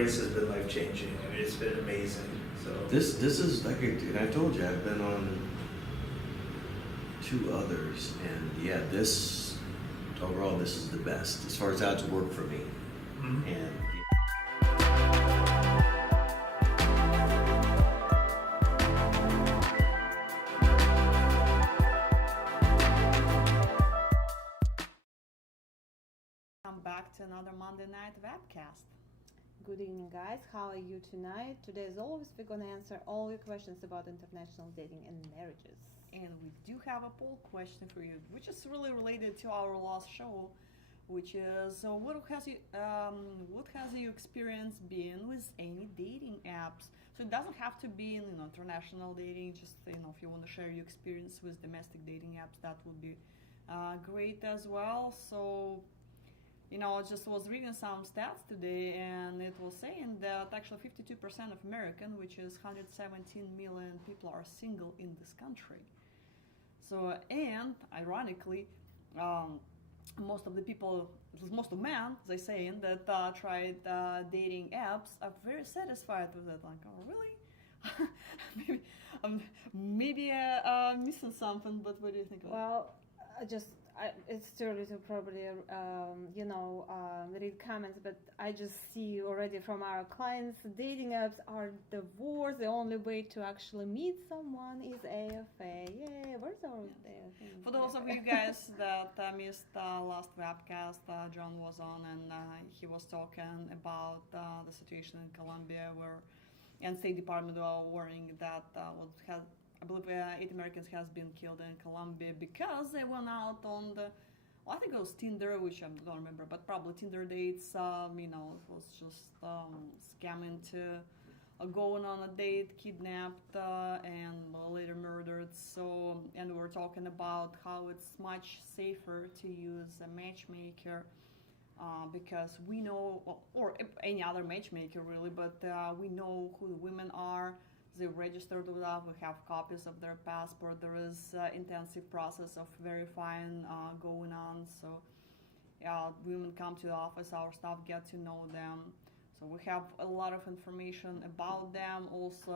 experience has been life-changing. I mean, it's been amazing. So This is like, and I told you I've been on 2 others, and yeah, this overall this is the best as far as how it's worked for me. Mhm. And Come back to another Monday night webcast. Good evening, guys. How are you tonight? Today, as always, we're going to answer all your questions about international dating and marriages. And we do have a poll question for you, which is really related to our last show, which is what has your experience been with any dating apps? So it doesn't have to be in international dating. Just if you want to share your experience with domestic dating apps, that would be great as well. So I just was reading some stats today, and it was saying that actually 52% of American, which is 117 million people, are single in this country. So, and ironically, most of the people, most of men, they saying that tried dating apps are very satisfied with it. Like, oh, really? maybe missing something. But what do you think of it? Well, it's too early to probably, read comments, but I just see already from our clients, dating apps are the worst. The only way to actually meet someone is AFA. Yay, where's our AFA? For those of you guys that missed last webcast, John was on, and he was talking about the situation in Colombia, and State Department are warning that I believe 8 Americans has been killed in Colombia because they went out on I think it was Tinder, which I don't remember, but probably Tinder dates. It was just scamming to going on a date, kidnapped, and later murdered. So, and we're talking about how it's much safer to use a matchmaker because we know, or any other matchmaker really, but we know who the women are. They registered with us. We have copies of their passport. There is intensive process of verifying going on. So women come to the office. Our staff get to know them. So we have a lot of information about them. Also,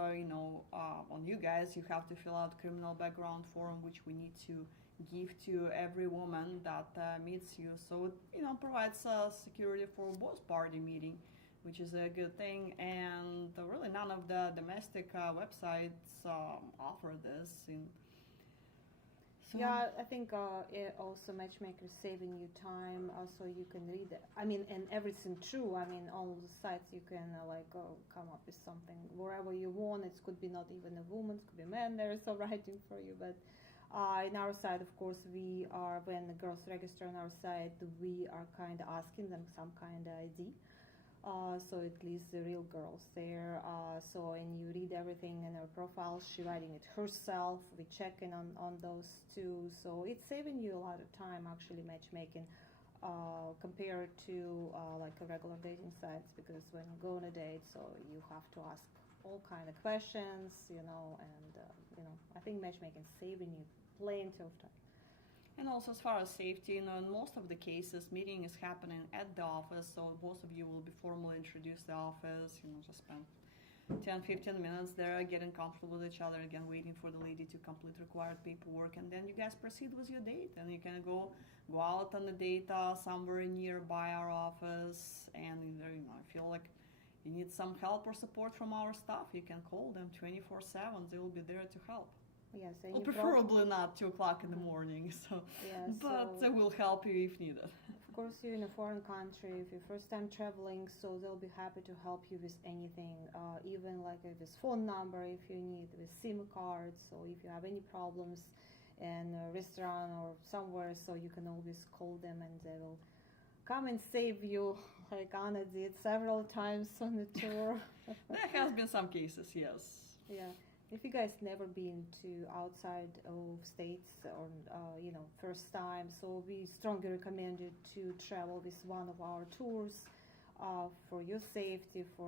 on you guys, you have to fill out criminal background form, which we need to give to every woman that meets you. So it provides security for both party meeting, which is a good thing, and really none of the domestic websites offer this. Yeah, I think it also matchmakers saving you time. Also, you can read it. And everything true. All the sites you can come up with something wherever you want. It could be not even a woman, it could be a man there is writing for you. But in our side, of course, we are, when the girls register on our site, we are kind of asking them some kind of ID. So at least the real girls there. And you read everything in her profile. She writing it herself. We checking on those too. So it's saving you a lot of time actually matchmaking compared to like a regular dating sites, because when you go on a date, so you have to ask all kind of questions, I think matchmaking saving you plenty of time. And also, as far as safety, in most of the cases, meeting is happening at the office, so both of you will be formally introduced to the office, just spend 10-15 minutes there, getting comfortable with each other, again, waiting for the lady to complete required paperwork, and then you guys proceed with your date, and you can go out on a date somewhere nearby our office, and I feel like you need some help or support from our staff, you can call them 24/7, they will be there to help. Yes, well, preferably not 2 o'clock in the morning, but they will help you if needed. Of course, you're in a foreign country, if you're first time traveling, so they'll be happy to help you with anything, even like with phone number if you need, with SIM cards, so if you have any problems in a restaurant or somewhere, so you can always call them and they will come and save you, like Anna did several times on the tour. There has been some cases, yes. Yeah. If you guys never been to outside of states or first time, so we strongly recommend you to travel with one of our tours for your safety, for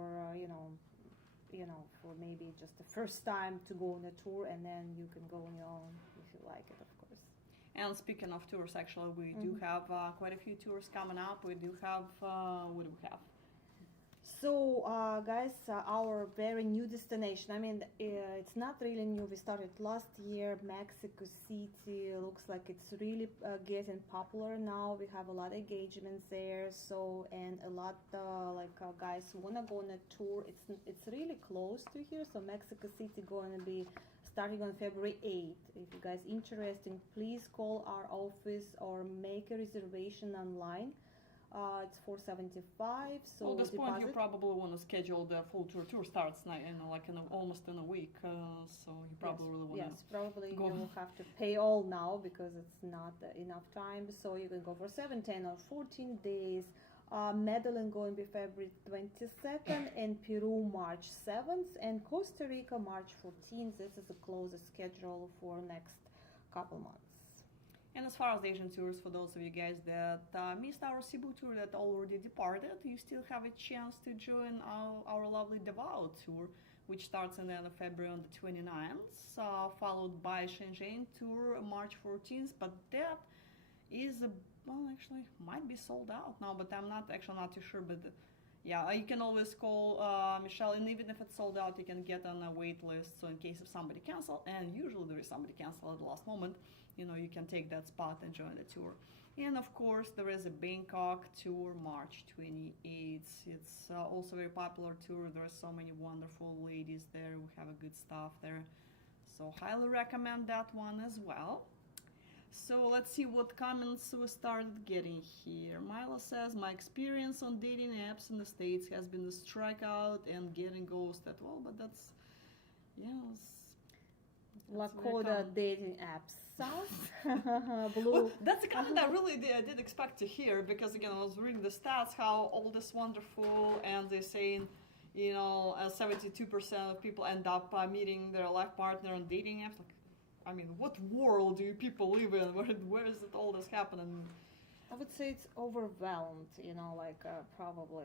for maybe just the first time to go on a tour, and then you can go on your own if you like it, of course. And speaking of tours, actually, we do have quite a few tours coming up. We do have what do we have? So, guys, our very new destination. I mean, it's not really new. We started last year. Mexico City looks like it's really getting popular now. We have a lot of engagements there. So, and a lot guys wanna go on a tour. It's really close to here. So, Mexico City going to be starting on February 8th. If you guys interested, please call our office or make a reservation online. It's $475. So Well, at this point, you deposit. probably want to schedule the full tour starts now, almost in a week. So you probably really want to. Yes, probably go. you will have to pay all now because it's not enough time. So you can go for 7, 10, or 14 days. Medellin going to be February 22nd, and Peru March 7th, and Costa Rica March 14th. This is the closest schedule for next couple months. And as far as Asian tours, for those of you guys that missed our Cebu tour that already departed, you still have a chance to join our lovely Davao tour, which starts in the end of February on the 29th, followed by Shenzhen tour March 14th. But that is actually might be sold out now, but I'm not too sure. But yeah, you can always call Michelle, and even if it's sold out, you can get on a wait list. So in case if somebody cancel, and usually there is somebody cancel at the last moment, you can take that spot and join the tour. And of course, there is a Bangkok tour March 28th. It's also a very popular tour. There are so many wonderful ladies there. We have a good stuff there. So highly recommend that one as well. So let's see what comments we started getting here. Mila says, my experience on dating apps in the States has been the strikeout and getting ghosted. Well, but that's, yes. Lakota dating apps. Blue. Well, that's the comment I really did expect to hear, because again, I was reading the stats, how all this wonderful, and they're saying, 72% of people end up meeting their life partner on dating apps. Like, I mean, what world do you people live in? Where is it all this happening? I would say it's overwhelmed, probably,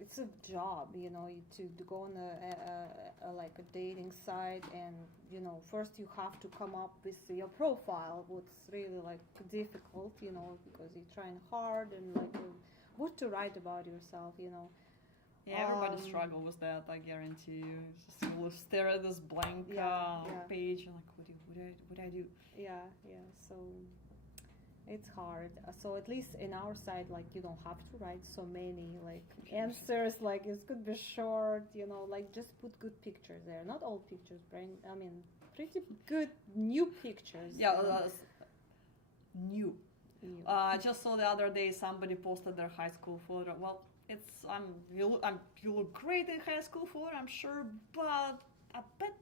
it's a job, to go on a dating site, and, first you have to come up with your profile, what's really, difficult, because you're trying hard, and, what to write about yourself, Yeah, everybody struggle with that, I guarantee you. Just you will stare at this blank page and what do I do? Yeah, so it's hard. So at least in our side, you don't have to write so many answers. It could be short. Just put good pictures there. Not all pictures, pretty good new pictures. Yeah, new. I just saw the other day somebody posted their high school photo. Well, you look great in high school photo, I'm sure, but I bet,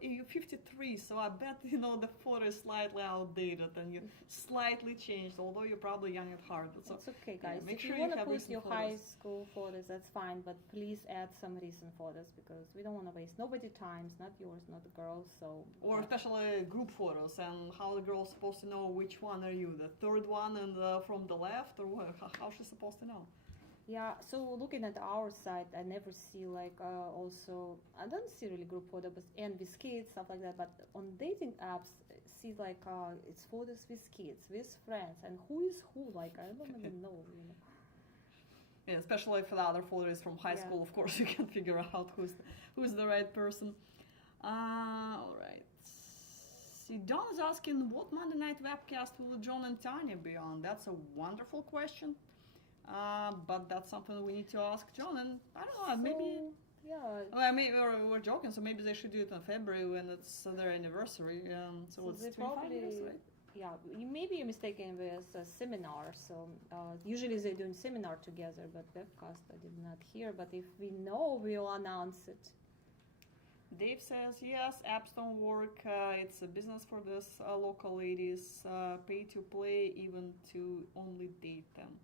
you're 53, so I bet, the photo is slightly outdated and you slightly changed, although you're probably young at heart. So it's okay, guys. make if sure you want to have put recent your photos. high school photos, that's fine, but please add some recent photos, because we don't want to waste nobody's time, not yours, not the girls, so... Or yeah. especially group photos, and how the girl's supposed to know which one are you, the third one and from the left, or what? How's she supposed to know? Yeah, so looking at our site, I never see also, I don't see really group photos and with kids, stuff like that, but on dating apps, see it's photos with kids, with friends, and who is who, I don't even know, Yeah, especially if the other photo is from high school, of course you can figure out who's the right person. All right. See, Don is asking, what Monday night webcast will John and Tanya be on? That's a wonderful question. But that's something we need to ask John, and I don't know, maybe... Yeah. Well, maybe we're joking, so maybe they should do it in February when it's their anniversary. So it's 25 years, right? Yeah, maybe you're mistaken with a seminar. So usually they're doing seminar together, but webcast I did not hear. But if we know, we'll announce it. Dave says, yes, apps don't work. It's a business for this local ladies. Pay to play, even to only date them.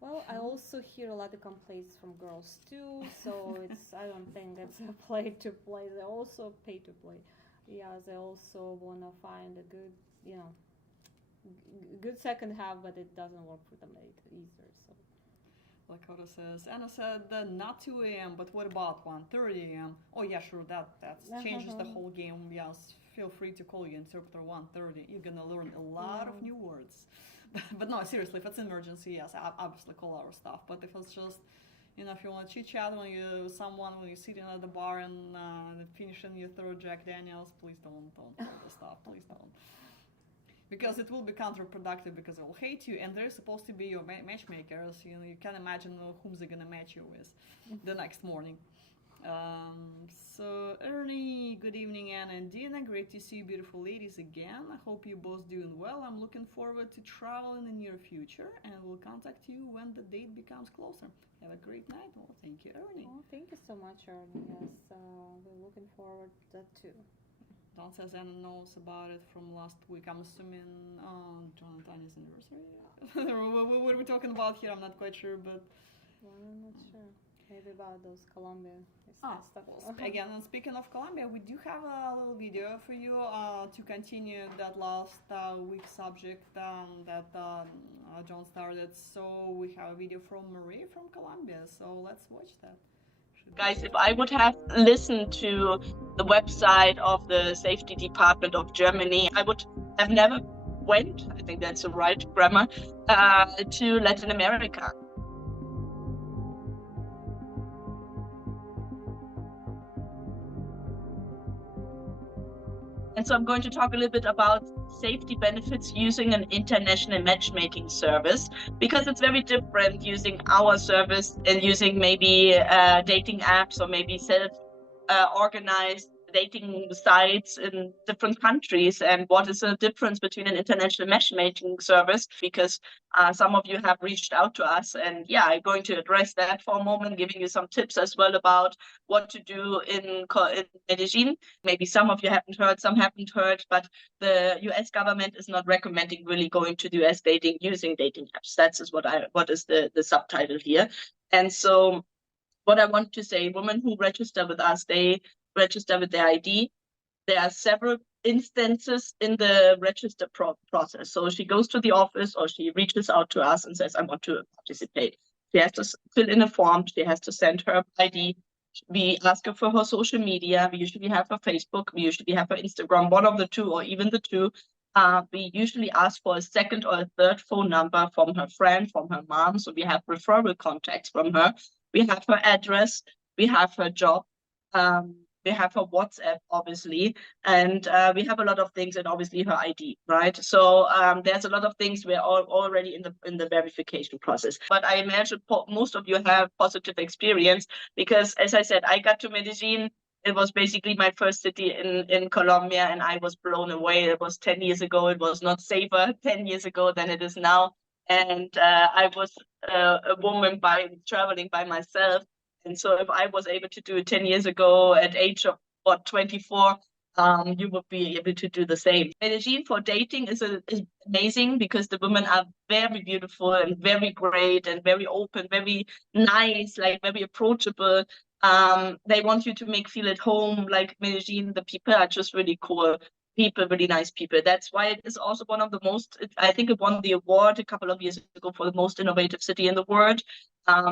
Well, I also hear a lot of complaints from girls too, so I don't think it's a play to play. They also pay to play. Yeah, they also want to find a good, good second half, but it doesn't work for them either. So. Lakota says, Anna said not 2 a.m., but what about 1:30 a.m.? Oh yeah, sure, that changes the whole game. Yes, feel free to call your interpreter 1:30. You're gonna learn a lot of new words. But no, seriously, if it's an emergency, yes, obviously call our staff. But if it's just You know, if you want to chit chat when you're sitting at the bar and finishing your third Jack Daniels, please don't stop. Please don't. Because it will be counterproductive because it will hate you, and they're supposed to be your matchmakers. You know, you can imagine whom they're gonna match you with the next morning. So Ernie, good evening, Anna and Dina. Great to see you beautiful ladies again. I hope you're both doing well. I'm looking forward to travel in the near future, and we'll contact you when the date becomes closer. Have a great night. Well, thank you, Ernie. Oh, thank you so much, Ernie. Yes, we're looking forward to that too. Don says Anna knows about it from last week. I'm assuming John and Tanya's anniversary. What are we talking about here? I'm not quite sure, but I'm not sure. Maybe about those Colombia stuff. Again, and speaking of Colombia, we do have a little video for you to continue that last week's subject that John started. So we have a video from Marie from Colombia. So let's watch that. Guys, if I would have listened to the website of the safety department of Germany, I would have never went, I think that's the right grammar, to Latin America. And so I'm going to talk a little bit about safety benefits using an international matchmaking service, because it's very different using our service and using maybe dating apps or maybe self-organized dating sites in different countries. And what is the difference between an international matchmaking service? Because some of you have reached out to us, and yeah, I'm going to address that for a moment, giving you some tips as well about what to do in Medellin. Maybe some of you haven't heard, some haven't heard, but the US government is not recommending really going to the US dating using dating apps. That is what is the subtitle here. And so what I want to say, women who register with us, they register with their ID. There are several instances in the register process. So she goes to the office or she reaches out to us and says, I want to participate. She has to fill in a form. She has to send her ID. We ask her for her social media. We usually have her Facebook. We usually have her Instagram, one of the two or even the two. We usually ask for a second or a third phone number from her friend, from her mom. So we have referral contacts from her. We have her address. We have her job. We have her WhatsApp, obviously, and we have a lot of things, and obviously her ID, right? So there's a lot of things we're already in the verification process. But I imagine most of you have positive experience because, as I said, I got to Medellin. It was basically my first city in Colombia, and I was blown away. It was 10 years ago. It was not safer 10 years ago than it is now. And I was a woman traveling by myself. And so if I was able to do it 10 years ago at age of 24, you would be able to do the same. Medellin for dating is amazing because the women are very beautiful and very great and very open, very nice, like very approachable. They want you to feel at home. Like Medellin, the people are just really cool people, really nice people. That's why it is also one of the most, I think it won the award a couple of years ago for the most innovative city in the world.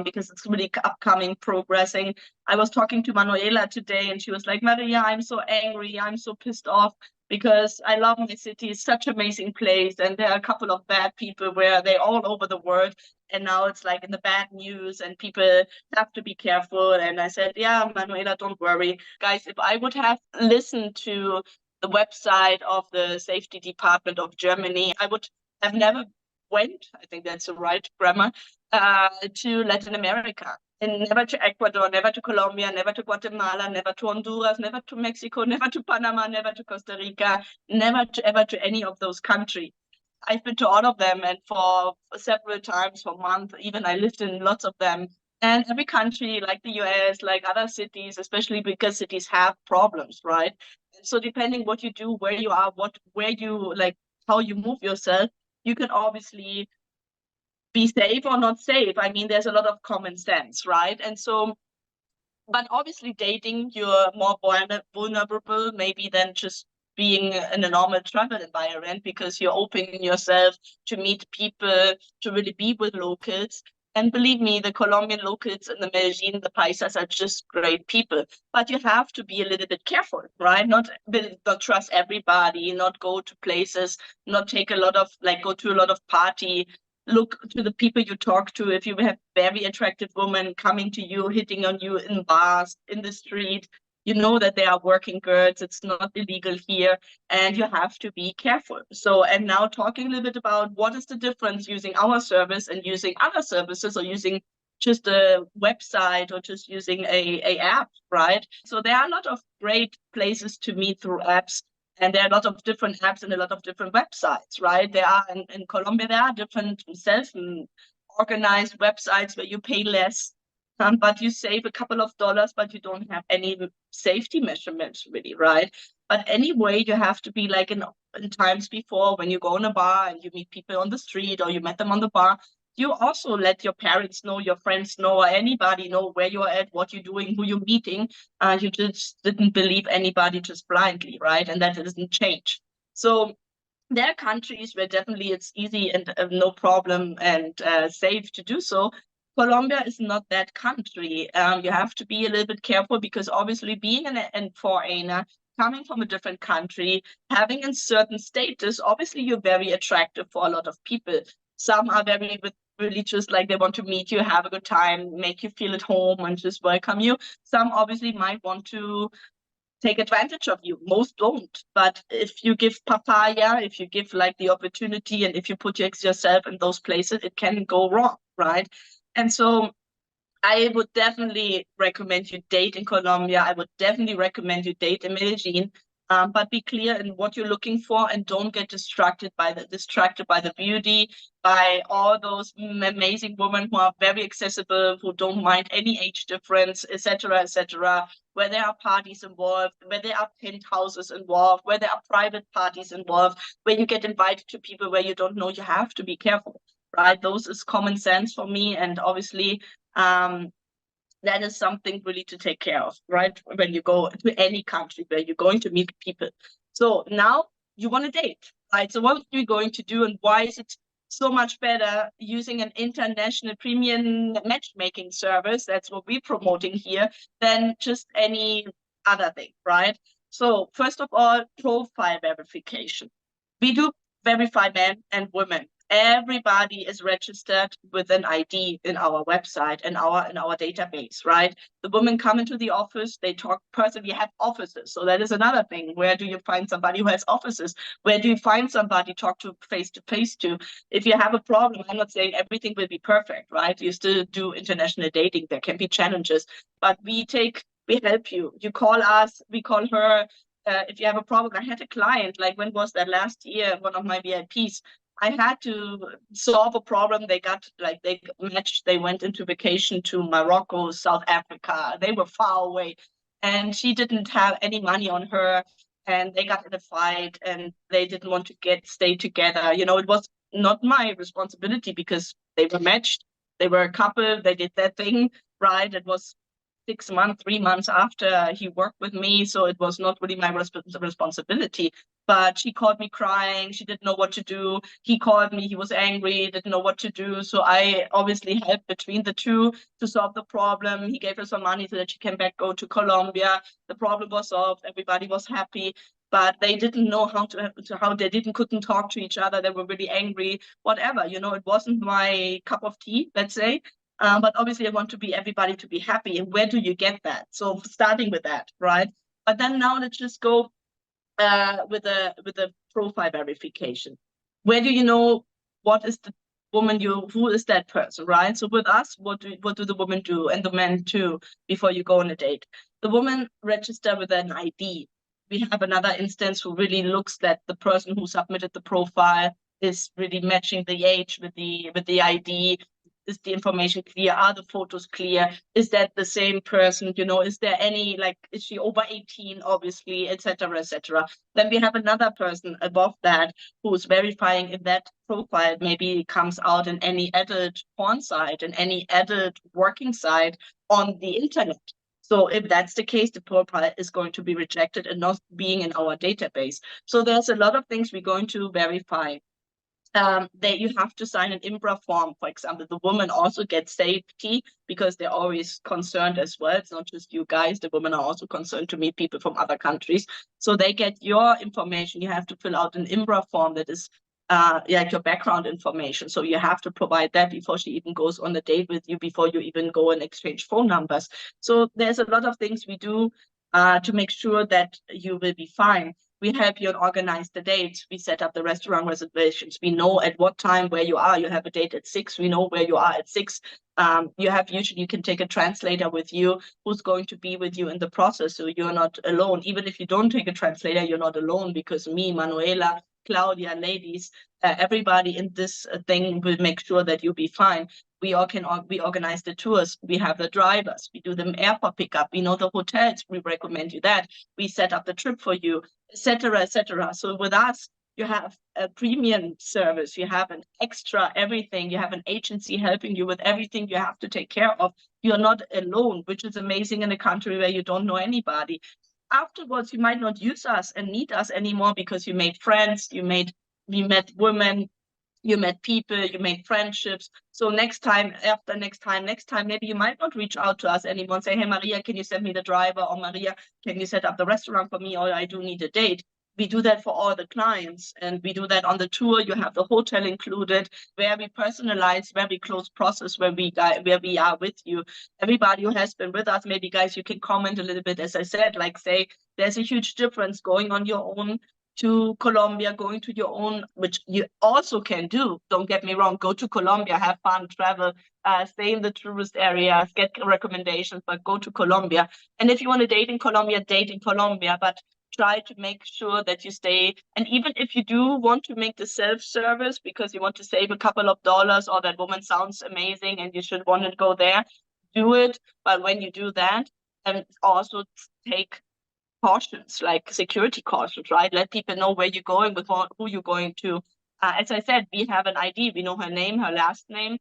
Because it's really upcoming, progressing. I was talking to Manuela today and she was like, Maria, I'm so angry. I'm so pissed off because I love my city. It's such an amazing place. And there are a couple of bad people where they're all over the world. And now it's like in the bad news and people have to be careful. And I said, yeah, Manuela, don't worry. Guys, if I would have listened to the website of the safety department of Germany, I would have never went, I think that's the right grammar, to Latin America. And never to Ecuador, never to Colombia, never to Guatemala, never to Honduras, never to Mexico, never to Panama, never to Costa Rica, never to ever to any of those countries. I've been to all of them, and for several times, for months, even I lived in lots of them. And every country, like the US, like other cities, especially because cities have problems, right? And so depending what you do, where you are, where you like, how you move yourself, you can obviously be safe or not safe. I mean, there's a lot of common sense, right? And so, but obviously dating, you're more vulnerable maybe than just being in a normal travel environment because you're opening yourself to meet people, to really be with locals. And believe me, the Colombian locals in the Medellin, the Paisas are just great people. But you have to be a little bit careful, right? Not trust everybody, not go to places, not take a lot of, like go to a lot of party look to the people you talk to. If you have very attractive women coming to you, hitting on you in bars, in the street, you know that they are working girls. It's not illegal here, and you have to be careful. So, and now talking a little bit about what is the difference using our service and using other services, or using just a website, or just using a app, right? So there are a lot of great places to meet through apps. And there are a lot of different apps and a lot of different websites, right? There are in Colombia, there are different self-organized websites where you pay less, but you save a couple of dollars, but you don't have any safety measurements really, right? But anyway, you have to be like in times before, when you go in a bar and you meet people on the street, or you met them on the bar, you also let your parents know, your friends know, or anybody know where you're at, what you're doing, who you're meeting. You just didn't believe anybody just blindly, right? And that doesn't change. So there are countries where definitely it's easy and no problem and safe to do so. Colombia is not that country. You have to be a little bit careful, because obviously being a foreigner, coming from a different country, having a certain status, obviously you're very attractive for a lot of people. Some are very religious, like they want to meet you, have a good time, make you feel at home, and just welcome you. Some obviously might want to take advantage of you. Most don't. But if you give papaya, if you give like the opportunity, and if you put yourself in those places, it can go wrong, right? And so I would definitely recommend you date in Colombia. I would definitely recommend you date in Medellin. But be clear in what you're looking for, and don't get distracted by the beauty, by all those amazing women who are very accessible, who don't mind any age difference, etc., where there are parties involved, where there are penthouses involved, where there are private parties involved, where you get invited to people where you don't know. You have to be careful, right? Those is common sense for me, and obviously that is something really to take care of, right? When you go to any country where you're going to meet people. So now you want to date, right? So what are you going to do, and why is it so much better using an international premium matchmaking service, that's what we're promoting here, than just any other thing, right? So first of all, profile verification. We do verify men and women. Everybody is registered with an ID in our website and in our database, right? The women come into the office, they talk personally, have offices. So that is another thing. Where do you find somebody who has offices? Where do you find somebody talk to face to? If you have a problem, I'm not saying everything will be perfect, right? You still do international dating. There can be challenges, but we help you. You call us, we call her. If you have a problem, I had a client, like when was that, last year, one of my VIPs, I had to solve a problem. They matched, they went into vacation to Morocco, South Africa. They were far away, and she didn't have any money on her, and they got in a fight, and they didn't want to stay together. You know, it was not my responsibility, because they were matched. They were a couple. They did their thing, right? It was 6 months, 3 months after he worked with me, so it was not really my responsibility. But she called me crying. She didn't know what to do. He called me. He was angry, didn't know what to do. So I obviously helped between the two to solve the problem. He gave her some money so that she can go to Colombia. The problem was solved. Everybody was happy. But they didn't know how they couldn't talk to each other. They were really angry, whatever. You know, it wasn't my cup of tea, let's say. But obviously I want everybody to be happy. And where do you get that? So starting with that, right? But then now let's just go with the profile verification. Where do you know what is the woman who is that person, right? So with us, what do the women do, and the men too, before you go on a date? The woman register with an ID. We have another instance who really looks that the person who submitted the profile is really matching the age with the ID. Is the information clear? Are the photos clear? Is that the same person? You know, is there any, like, is she over 18, obviously, etc., etc. Then we have another person above that who's verifying if that profile maybe comes out in any adult porn site, in any adult working site on the internet. So if that's the case, the profile is going to be rejected and not being in our database. So there's a lot of things we're going to verify. That you have to sign an IMBRA form, for example. The women also get safety, because they're always concerned as well. It's not just you guys. The women are also concerned to meet people from other countries. So they get your information. You have to fill out an IMBRA form that is like your background information. So you have to provide that before she even goes on a date with you, before you even go and exchange phone numbers. So there's a lot of things we do to make sure that you will be fine. We help you organize the dates. We set up the restaurant reservations. We know at what time where you are. You have a date at 6. We know where you are at 6. You can take a translator with you who's going to be with you in the process. So you're not alone. Even if you don't take a translator, you're not alone, because me, Manuela, Claudia, ladies, everybody in this thing will make sure that you'll be fine. We organize the tours. We have the drivers. We do the airport pickup. We know the hotels. We recommend you that. We set up the trip for you, etc., etc. So with us, you have a premium service. You have an extra everything. You have an agency helping you with everything you have to take care of. You're not alone, which is amazing in a country where you don't know anybody. Afterwards, you might not use us and need us anymore because you made friends, you met women, you met people, you made friendships. So next time, maybe you might not reach out to us anymore and say, hey, Maria, can you send me the driver? Or Maria, can you set up the restaurant for me? Or I do need a date. We do that for all the clients, and we do that on the tour. You have the hotel included, very personalized, very close process where we are with you. Everybody who has been with us, maybe guys, you can comment a little bit, as I said, like say, there's a huge difference going on your own to Colombia, going to your own, which you also can do. Don't get me wrong, go to Colombia, have fun, travel, stay in the tourist areas, get recommendations, but go to Colombia. And if you want to date in Colombia, date in Colombia, but try to make sure that you stay. And even if you do want to make the self-service because you want to save a couple of dollars, or that woman sounds amazing and you should want to go there, do it. But when you do that, and also take cautions, like security cautions, right? Let people know where you're going, with who you're going to. As I said, we have an ID. We know her name, her last name,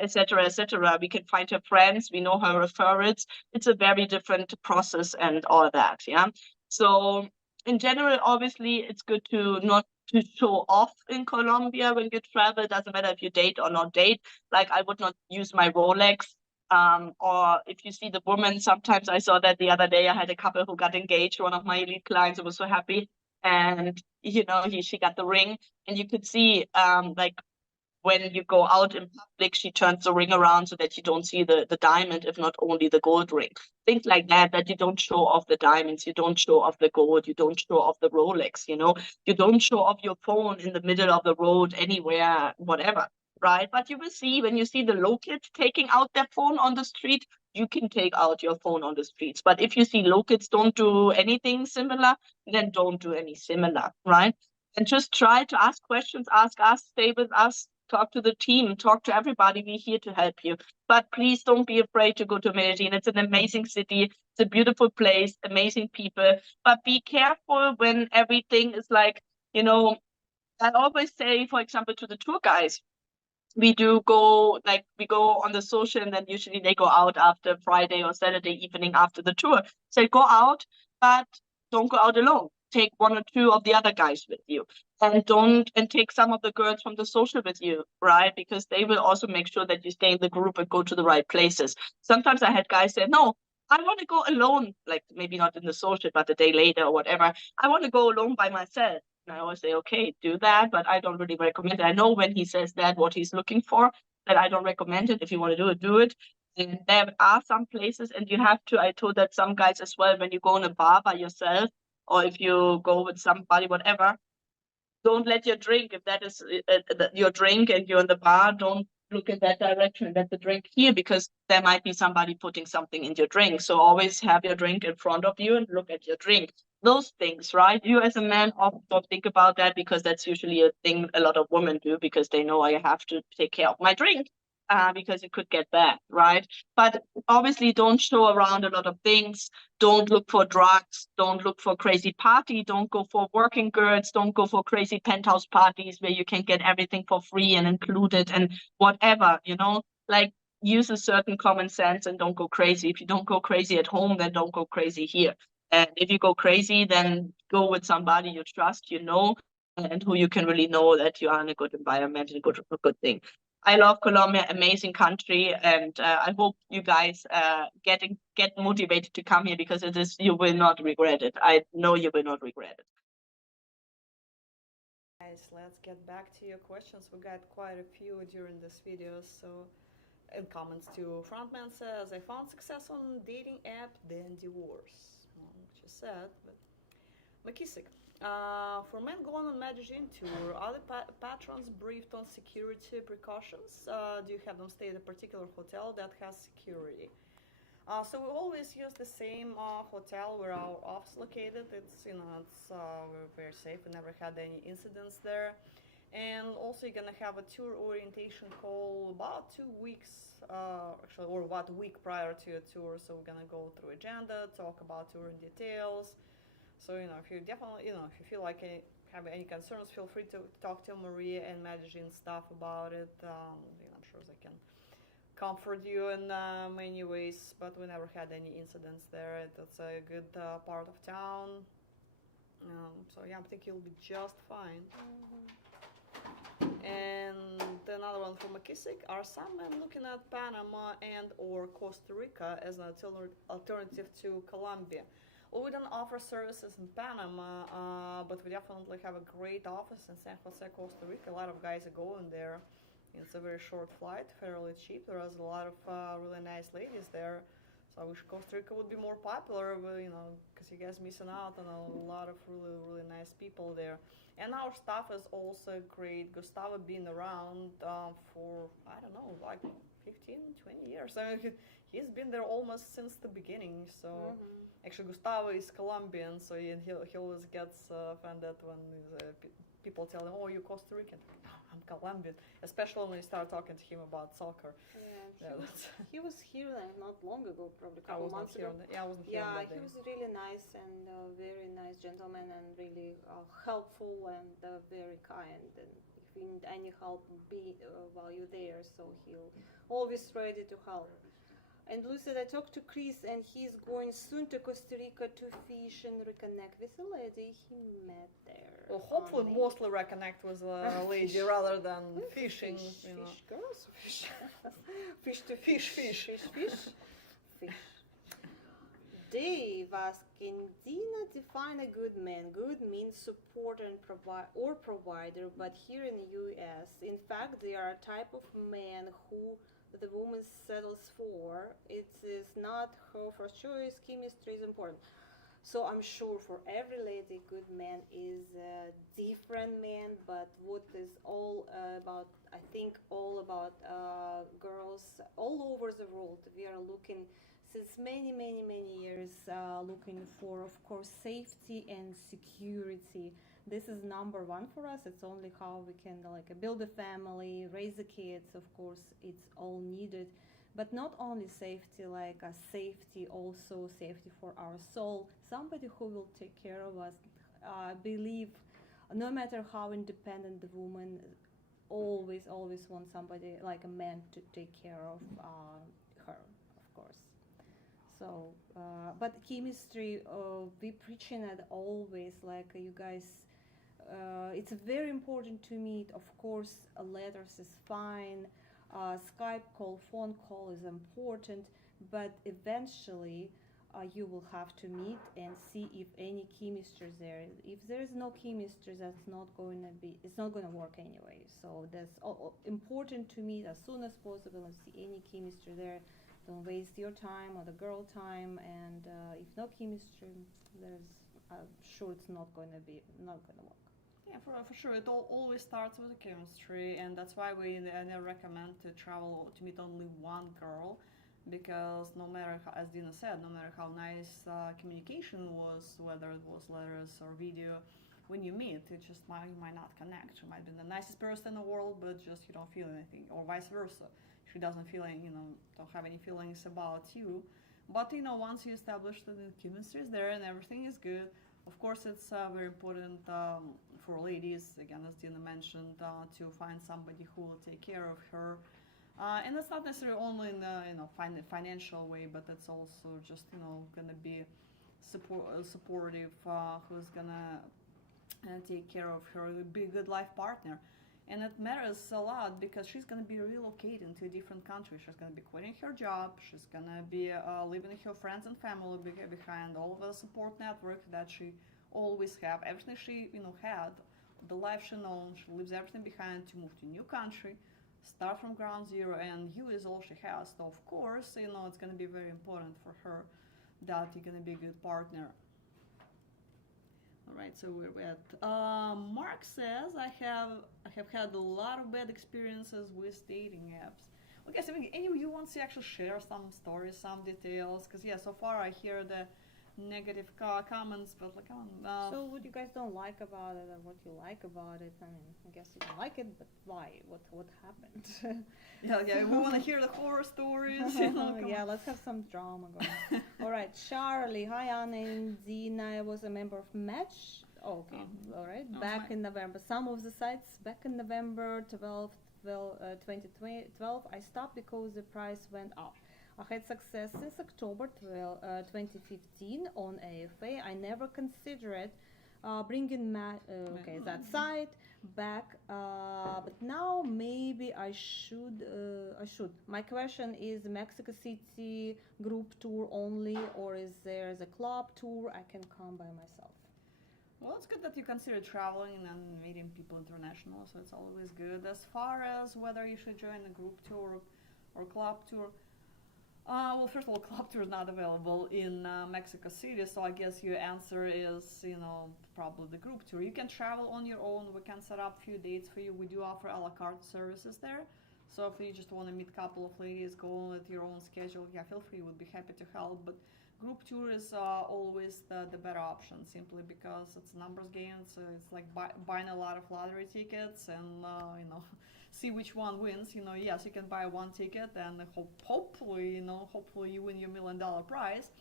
etc., etc. We can find her friends. We know her referrals. It's a very different process and all that, yeah? So in general, obviously, it's good to not to show off in Colombia when you travel. It doesn't matter if you date or not date. Like, I would not use my Rolex. Or if you see the woman, sometimes I saw that the other day, I had a couple who got engaged. One of my elite clients was so happy. And, you know, she got the ring. And you could see, like, when you go out in public, she turns the ring around so that you don't see the diamond, if not only the gold ring. Things like that, that you don't show off the diamonds, you don't show off the gold, you don't show off the Rolex, you know, you don't show off your phone in the middle of the road, anywhere, whatever, right? But you will see, when you see the low kids taking out their phone on the street, you can take out your phone on the streets. But if you see low kids don't do anything similar, then don't do any similar, right? And just try to ask questions, ask us, stay with us, talk to the team, talk to everybody. We're here to help you. But please don't be afraid to go to Medellin. It's an amazing city. It's a beautiful place, amazing people. But be careful when everything is like, you know, I always say, for example, to the tour guys, we go on the social, and then usually they go out after Friday or Saturday evening after the tour. So go out, but don't go out alone. Take one or two of the other guys with you, and take some of the girls from the social with you, right? Because they will also make sure that you stay in the group and go to the right places. Sometimes I had guys say, no, I want to go alone, like maybe not in the social, but the day later or whatever. I want to go alone by myself. And I always say, okay, do that, but I don't really recommend it. I know when he says that, what he's looking for, that I don't recommend it. If you want to do it, do it. And there are some places, and you have to, I told that some guys as well, when you go in a bar by yourself, or if you go with somebody, whatever, don't let your drink, if that is your drink and you're in the bar, don't look in that direction, let the drink here, because there might be somebody putting something in your drink. So always have your drink in front of you and look at your drink. Those things, right? You as a man often don't think about that, because that's usually a thing a lot of women do, because they know I have to take care of my drink. Because it could get bad, right? But obviously don't show around a lot of things. Don't look for drugs. Don't look for crazy party. Don't go for working girls. Don't go for crazy penthouse parties where you can get everything for free and included and whatever, you know? Like, use a certain common sense and don't go crazy. If you don't go crazy at home, then don't go crazy here. And if you go crazy, then go with somebody you trust, you know, and who you can really know that you are in a good environment and a good thing. I love Colombia, amazing country, and I hope you guys get motivated to come here, because you will not regret it. I know you will not regret it. Guys, let's get back to your questions. We got quite a few during this video, so in comments too. Frontman says, I found success on dating app, then divorce. Well, what you said, but McKissick. For men going on magazine tour, are the patrons briefed on security precautions? Do you have them stay at a particular hotel that has security? So we always use the same hotel where our office located. It's we're very safe. We never had any incidents there. And also you're gonna have a tour orientation call about 2 weeks, actually, or about a week prior to your tour. So we're gonna go through agenda, talk about tour in details. So if you definitely, if you feel like have any concerns, feel free to talk to Maria and Magazine staff about it. I'm sure they can comfort you in many ways, but we never had any incidents there. It's a good part of town. So yeah, I think you'll be just fine. And another one from McKissick. Are some men looking at Panama and or Costa Rica as an alternative to Colombia? Well, we don't offer services in Panama, but we definitely have a great office in San Jose, Costa Rica. A lot of guys are going there. It's a very short flight, fairly cheap. There is a lot of really nice ladies there. So I wish Costa Rica would be more popular, but because you guys missing out on a lot of really, really nice people there. And our staff is also great. Gustavo been around for, I don't know, like 15, 20 years. I mean, he's been there almost since the beginning. So actually, Gustavo is Colombian, so he always gets offended when people tell him, "Oh, you're Costa Rican." No, I'm Colombian. Especially when you start talking to him about soccer. Yeah, he was here not long ago, probably a couple months ago. I wasn't here. Yeah, he was really nice and very nice gentleman and really helpful and very kind. And if you need any help, while you're there, so he'll always ready to help. And Blue said, I talked to Chris and he's going soon to Costa Rica to fish and reconnect with a lady he met there. Well, hopefully mostly reconnect with a lady rather than fishing. Fish girls? Fish to Fish. Fish. Dave asking, Dina, define a good man. Good means support and provider, but here in the US, in fact, they are a type of man who the woman settles for. It is not her first choice. Chemistry is important. So I'm sure for every lady, good man is a different man. But what is all about? I think all about girls all over the world. We are looking since many years, looking for, of course, safety and security. This is number one for us. It's only how we can build a family, raise the kids. Of course, it's all needed, but not only safety, safety, also safety for our soul. Somebody who will take care of us. Believe, no matter how independent the woman, always want somebody like a man to take care of her, of course. So, but chemistry, we preaching it always, you guys. It's very important to meet. Of course, letters is fine. Skype call, phone call is important, but eventually you will have to meet and see if any chemistry is there. If there is no chemistry, it's not going to work anyway. So that's important to meet as soon as possible and see any chemistry there. Don't waste your time or the girl time. And if no chemistry, I'm sure it's not going to work. Yeah, for sure. It always starts with the chemistry, and that's why we never recommend to travel to meet only one girl, because no matter how, as Dina said, no matter how nice communication was, whether it was letters or video, when you meet, you might not connect. She might be the nicest person in the world, but just you don't feel anything, or vice versa. She doesn't feel don't have any feelings about you. But once you establish that the chemistry is there and everything is good. Of course, it's very important for ladies, again, as Dina mentioned, to find somebody who will take care of her. And it's not necessarily only in the financial way, but it's also just going to be supportive, who's going to take care of her, be a good life partner. And it matters a lot because she's going to be relocating to a different country. She's going to be quitting her job. She's going to be leaving her friends and family behind, all of the support network that she always had. Everything she had the life she knows. She leaves everything behind to move to a new country, start from ground zero, and you is all she has. So of course, it's going to be very important for her that you're going to be a good partner. All right, so we're at Mark says I have had a lot of bad experiences with dating apps. Okay, so any of you want to actually share some stories, some details? Because so far I hear the negative comments, but like, so what you guys don't like about it, or what you like about it? I mean, I guess you don't like it, but why? What happened? yeah, we want to hear the horror stories. Yeah, let's have some drama going. All right, Charlie. Hi, Anna and Dina. I was a member of Match. Oh, okay, all right. Back in November, some of the sites back in November 2012, I stopped because the price went up. I had success since October 2015 on AFA. I never considered bringing that site back, but now maybe I should. My question is: Mexico City group tour only, or is there a club tour I can come by myself? Well, it's good that you consider traveling and meeting people international, so it's always good. As far as whether you should join a group tour or club tour, well, first of all, club tour is not available in Mexico City, so I guess your answer is, probably the group tour. You can travel on your own. We can set up a few dates for you. We do offer a la carte services there. So if you just want to meet a couple of ladies, go on at your own schedule, feel free. We'd be happy to help. But group tour is always the better option, simply because it's a numbers game. So it's like buying a lot of lottery tickets and, see which one wins. Yes, you can buy one ticket and hopefully you win your $1 million prize,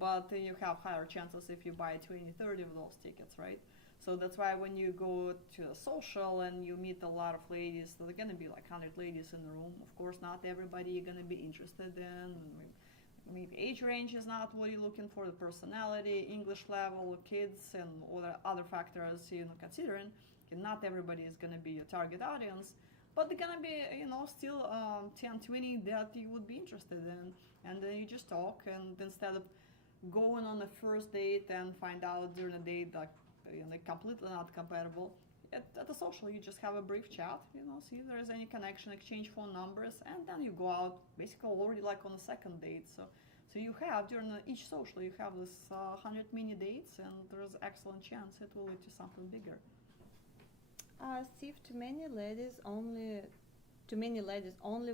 but you have higher chances if you buy 20, 30 of those tickets, right? So that's why when you go to a social and you meet a lot of ladies, so there are going to be like 100 ladies in the room. Of course, not everybody you're going to be interested in. Maybe age range is not what you're looking for, the personality, English level, kids, and other factors considering. And not everybody is going to be your target audience, but they're going to be, still 10, 20 that you would be interested in. And then you just talk, and instead of going on the first date and find out during the date that they're completely not compatible, at the social you just have a brief chat, see if there is any connection, exchange phone numbers, and then you go out basically already like on a second date. So you have during each social you have this 100 mini dates, and there's excellent chance it will lead to something bigger. Steve, too many ladies only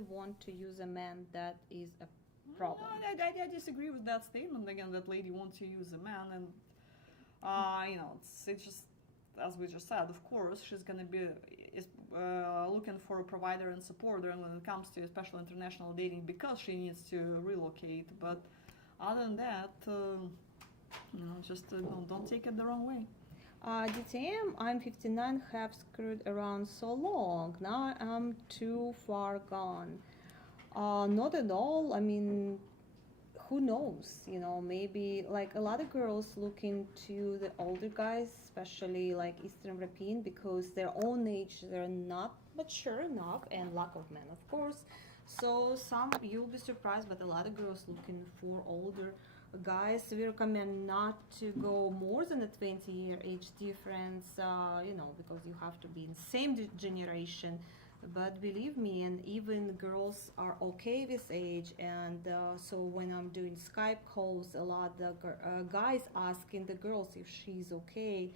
want to use a man. That is a problem. No, I disagree with that statement. Again, that lady wants to use a man, and it's just, as we just said, of course she's going to be looking for a provider and supporter when it comes to especially international dating, because she needs to relocate. But other than that, don't take it the wrong way. DTM, I'm 59, have screwed around so long. Now I'm too far gone. Not at all. I mean, who knows? Maybe like a lot of girls look into the older guys, especially like Eastern European, because their own age, they're not mature enough, and lack of men, of course. So you'll be surprised, but a lot of girls looking for older guys. We recommend not to go more than a 20-year age difference, because you have to be in the same generation. But believe me, and even girls are okay with age, and so when I'm doing Skype calls, a lot of guys asking the girls if she's okay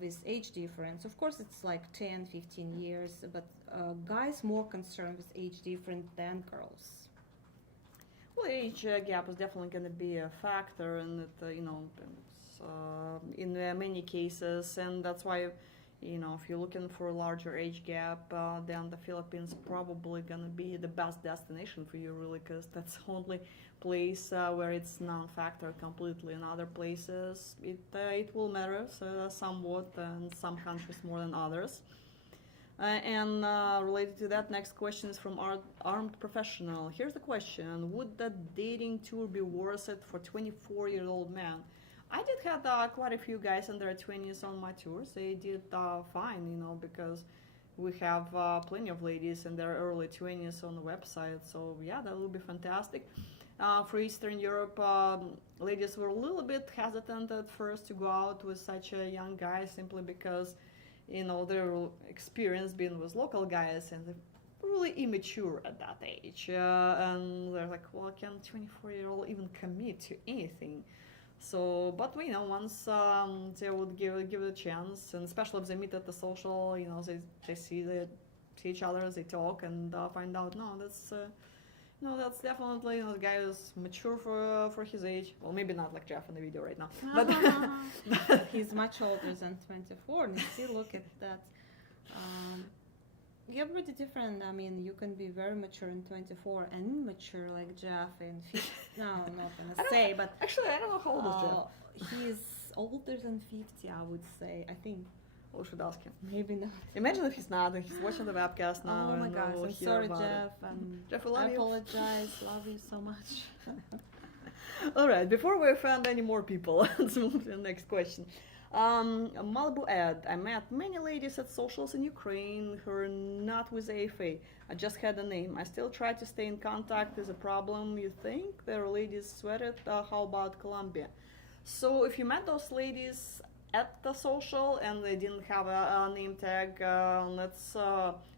with age difference. Of course, it's like 10, 15 years, but guys more concerned with age difference than girls. Well, age gap is definitely going to be a factor, and in many cases, and that's why, if you're looking for a larger age gap, then the Philippines probably going to be the best destination for you, really, because that's the only place where it's non-factor completely. In other places, it will matter somewhat, and some countries more than others. And related to that, next question is from Armed Professional. Here's the question: would the dating tour be worth it for 24-year-old man? I did have quite a few guys in their 20s on my tours. They did fine, because we have plenty of ladies in their early 20s on the website. So yeah, that would be fantastic. For Eastern Europe, ladies were a little bit hesitant at first to go out with such a young guy, simply because their experience being with local guys, and they're really immature at that age. And they're like, well, can 24-year-old even commit to anything? So, but once they would give it a chance, and especially if they meet at the social, they see each other, they talk, and find out, that's definitely the guy is mature for his age. Well, maybe not like Jeff in the video right now, but he's much older than 24, and still look at that. You're pretty different. I mean, you can be very mature in 24 and immature like Jeff in 50. No, I'm not gonna say, but actually, I don't know how old is Jeff. He's older than 50, I would say. I think. We should ask him. Maybe not. Imagine if he's not, and he's watching the webcast now. Oh my and gosh, we'll I'm hear sorry, about Jeff. Jeff, we love I you. apologize. Love you so much. All right, before we offend any more people, let's move to the next question. Malibu Ed, I met many ladies at socials in Ukraine who are not with AFA. I just had a name. I still try to stay in contact. Is a problem, you think? There are ladies sweated. How about Colombia? So if you met those ladies at the social and they didn't have a name tag, let's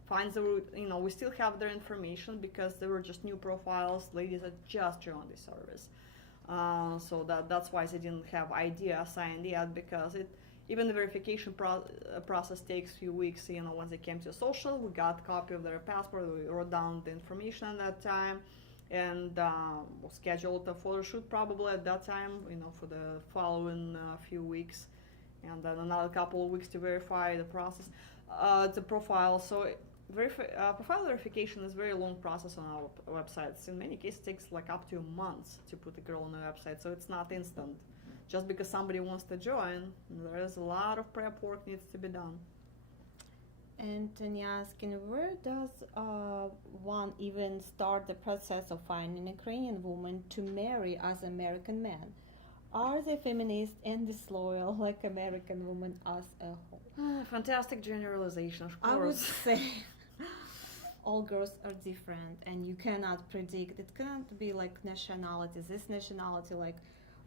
find the route. We still have their information because they were just new profiles. Ladies that just joined the service. So that's why they didn't have ID assigned yet, because even the verification process takes a few weeks. Once they came to social, we got a copy of their passport, we wrote down the information at that time, and we'll schedule a photo shoot probably at that time, for the following few weeks, and then another couple of weeks to verify the process, the profile. So profile verification is a very long process on our websites. In many cases, it takes like up to months to put a girl on the website, so it's not instant. Just because somebody wants to join, there is a lot of prep work needs to be done. Anthony asking, where does one even start the process of finding a Ukrainian woman to marry as American man? Are they feminist and disloyal like American women as a whole? Fantastic generalization, of course. I would say all girls are different, and you cannot predict. It cannot be like nationalities. This nationality like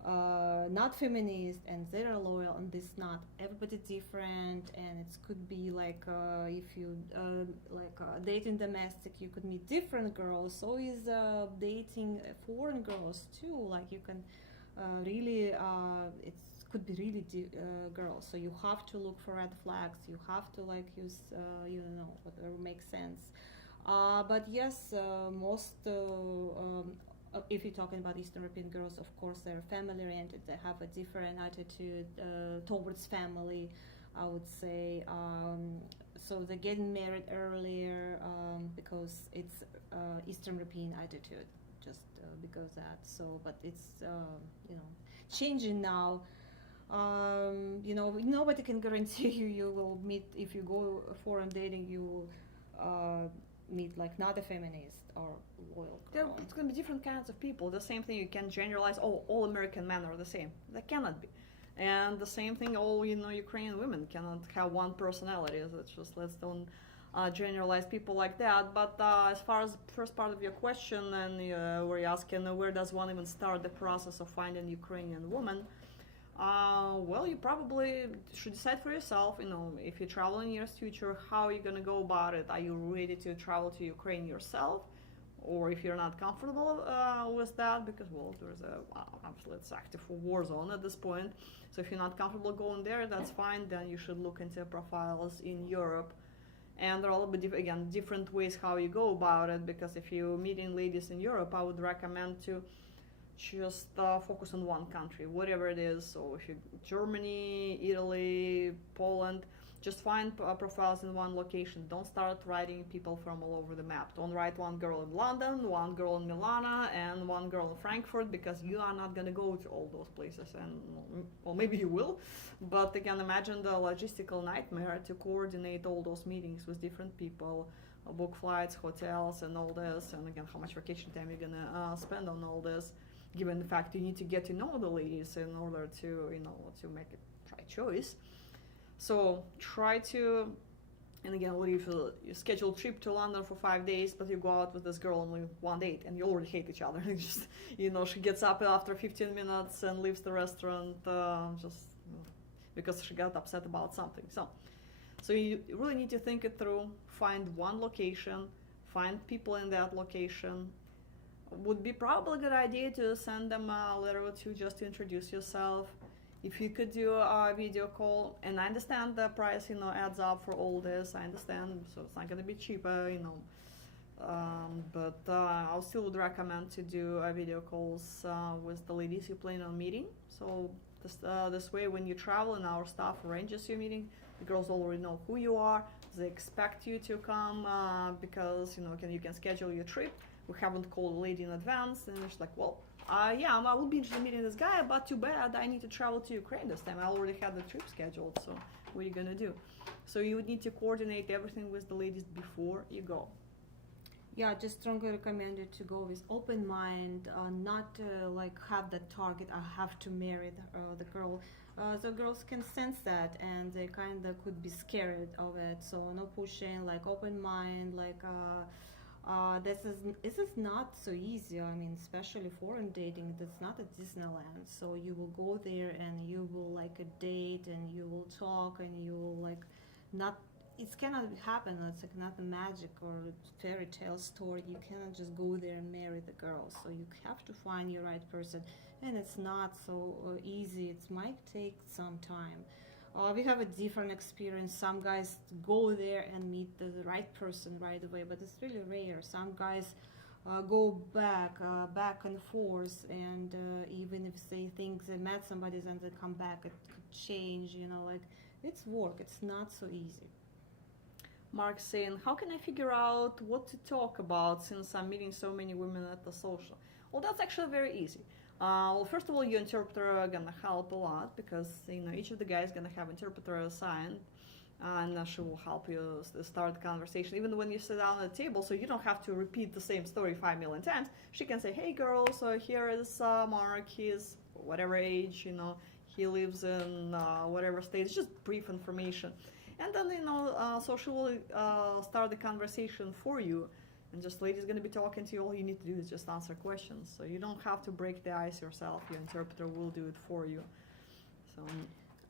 not feminist, and they're loyal, and this not. Everybody different, and it could be like if you dating domestic, you could meet different girls. So is dating foreign girls too. Like you can really it could be really girls. So you have to look for red flags. You have to use whatever makes sense. But yes, most. If you're talking about Eastern European girls, of course, they're family oriented. They have a different attitude towards family, I would say. So they're getting married earlier because it's Eastern European attitude, just because that. So, but it's changing now. Nobody can guarantee you will meet, if you go foreign dating, you meet like not a feminist or loyal girl. It's going to be different kinds of people. The same thing, you can generalize, all American men are the same. That cannot be. And the same thing, all Ukrainian women cannot have one personality. It's just, let's don't generalize people like that. But as far as the first part of your question, and where you're asking where does one even start the process of finding Ukrainian woman, well, you probably should decide for yourself, if you travel in the near future, how are you going to go about it? Are you ready to travel to Ukraine yourself? Or if you're not comfortable with that, because, well, there's obviously it's active war zone at this point. So if you're not comfortable going there, that's fine. Then you should look into profiles in Europe. And there are a little bit, different ways how you go about it, because if you're meeting ladies in Europe, I would recommend to just focus on one country, whatever it is. So if you Germany, Italy, Poland, just find profiles in one location. Don't start writing people from all over the map. Don't write one girl in London, one girl in Milan, and one girl in Frankfurt, because you are not going to go to all those places. And, well, maybe you will, but again, imagine the logistical nightmare to coordinate all those meetings with different people, book flights, hotels, and all this. And again, how much vacation time you're going to spend on all this, given the fact you need to get to know the ladies in order to, to make a right choice. So try to, and again, what if you schedule a trip to London for 5 days, but you go out with this girl only one date, and you already hate each other. Just, she gets up after 15 minutes and leaves the restaurant just because she got upset about something. So So you really need to think it through, find one location, find people in that location. Would be probably a good idea to send them a letter or two just to introduce yourself. If you could do a video call, and I understand the price, adds up for all this. I understand, so it's not gonna be cheaper, but I still would recommend to do video calls with the ladies you plan on meeting. So this way, when you travel and our staff arranges your meeting, the girls already know who you are. They expect you to come because you can schedule your trip. We haven't called a lady in advance, and it's like, well, yeah, I will be interested in meeting this guy, but too bad I need to travel to Ukraine this time. I already had the trip scheduled, so what are you gonna do? So you would need to coordinate everything with the ladies before you go. Yeah, just strongly recommended to go with open mind, not have the target. I have to marry the girl. The girls can sense that, and they kind of could be scared of it. So no pushing, open mind, this is not so easy. I mean, especially foreign dating, that's not a Disneyland. So you will go there and you will date and you will talk and you will not. It cannot happen. It's not a magic or fairy tale story. You cannot just go there and marry the girl. So you have to find your right person, and it's not so easy. It might take some time. We have a different experience. Some guys go there and meet the right person right away, but it's really rare. Some guys go back and forth, and even if they think they met somebody and they come back, it could change. It's work. It's not so easy. Mark saying, how can I figure out what to talk about since I'm meeting so many women at the social? Well, that's actually very easy. Well, first of all, your interpreter are gonna help a lot because each of the guys gonna have interpreter assigned, and she will help you start the conversation even when you sit down at the table. So you don't have to repeat the same story 5 million times. She can say, "Hey, girl, so here is Mark. He's whatever age, he lives in whatever state." It's just brief information. And then, so she will start the conversation for you. And just lady's going to be talking to you. All you need to do is just answer questions. So you don't have to break the ice yourself. Your interpreter will do it for you. So,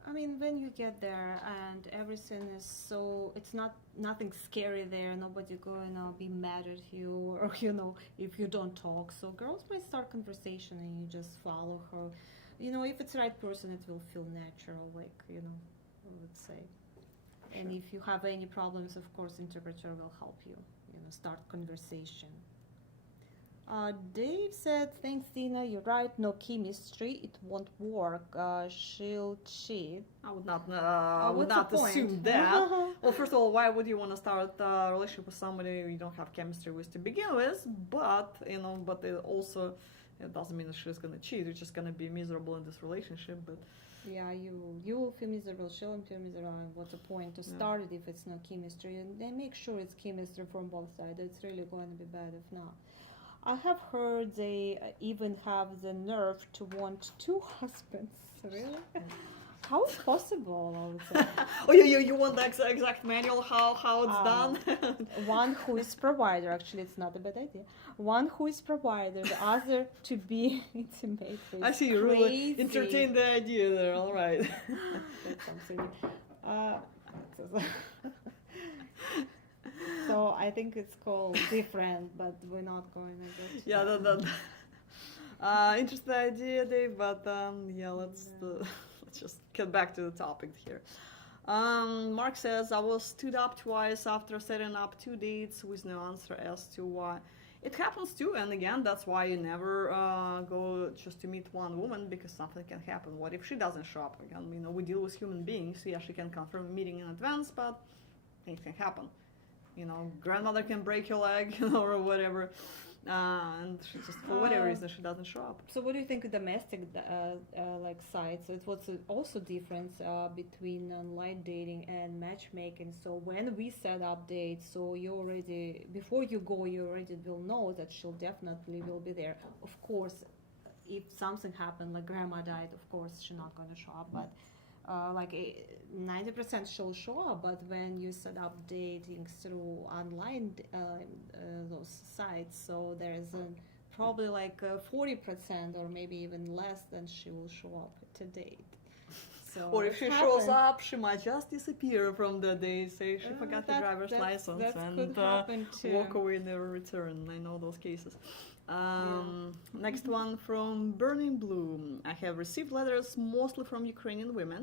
I mean, when you get there and everything is it's nothing scary there. Nobody going to be mad at you or, if you don't talk. So girls might start conversation and you just follow her. If it's the right person, it will feel natural, I would say. Sure. And if you have any problems, of course, interpreter will help you, start conversation. Dave said, thanks, Dina, you're right, no chemistry, it won't work, she'll cheat. I would not assume point? that. Well, first of all, why would you want to start a relationship with somebody you don't have chemistry with to begin with? But, but it doesn't mean that she's going to cheat. You're just going to be miserable in this relationship, but... Yeah, you will feel miserable, she'll feel miserable, and what's the point to start it if it's no chemistry? And then make sure it's chemistry from both sides. It's really going to be bad if not. I have heard they even have the nerve to want 2 husbands. Really? How is possible, I would say? Oh, you want the exact manual how it's done? One who is provider, actually it's not a bad idea. One who is provider, the other to be intimate with. I see you really entertain the idea there, all right. That's something. So I think it's called different, but we're not going to get to that. Interesting idea, Dave, but let's just get back to the topic here. Mark says, I was stood up twice after setting up 2 dates with no answer as to why. It happens too, and again, that's why you never go just to meet one woman, because something can happen. What if she doesn't show up? Again, we deal with human beings. Yeah, she can confirm a meeting in advance, but things can happen. Grandmother can break your leg, or whatever. And she just, for whatever reason, she doesn't show up. So what do you think of domestic sites? So it was also difference between online dating and matchmaking. So when we set up dates, so you already, before you go, you already will know that she'll definitely will be there. Of course, if something happened, like grandma died, of course she's not going to show up, but 90% she'll show up. But when you set up dating through online those sites, so there's probably 40% or maybe even less than she will show up to date. So Or if it's she shows happened. up, she might just disappear from the day, say she forgot the That- driver's license that and could happen too. walk away, never return. I know those cases. Next one from Burning Blue. I have received letters mostly from Ukrainian women.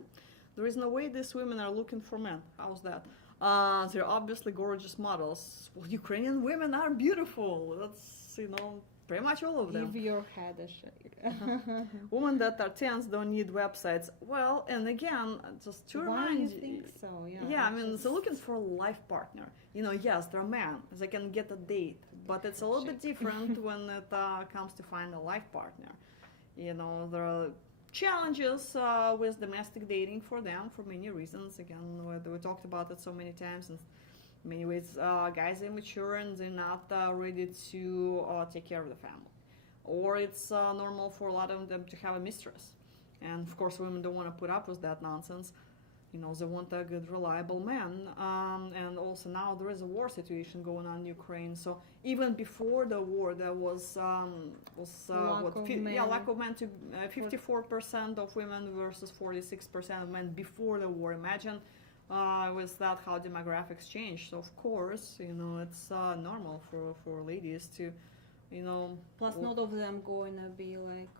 There is no way these women are looking for men. How's that? They're obviously gorgeous models. Well, Ukrainian women are beautiful. That's, pretty much all of them. Give your head a shake. Women that are tens don't need websites. Well, and again, just to Why remind do you think so? Yeah. yeah, I mean, just- they're looking for a life partner. Yes, they're men. They can get a date, but it's a little bit different when it comes to find a life partner. There are challenges with domestic dating for them for many reasons. Again, we talked about it so many times. And in many ways, guys are immature and they're not ready to take care of the family. Or it's normal for a lot of them to have a mistress. And of course, women don't want to put up with that nonsense. They want a good, reliable man. And also now there is a war situation going on in Ukraine. So even before the war, there was Lack of men. lack of men to 54% of women versus 46% of men before the war. Imagine with that how demographics change. So of course, it's normal for ladies to, Plus, not of them going to be like,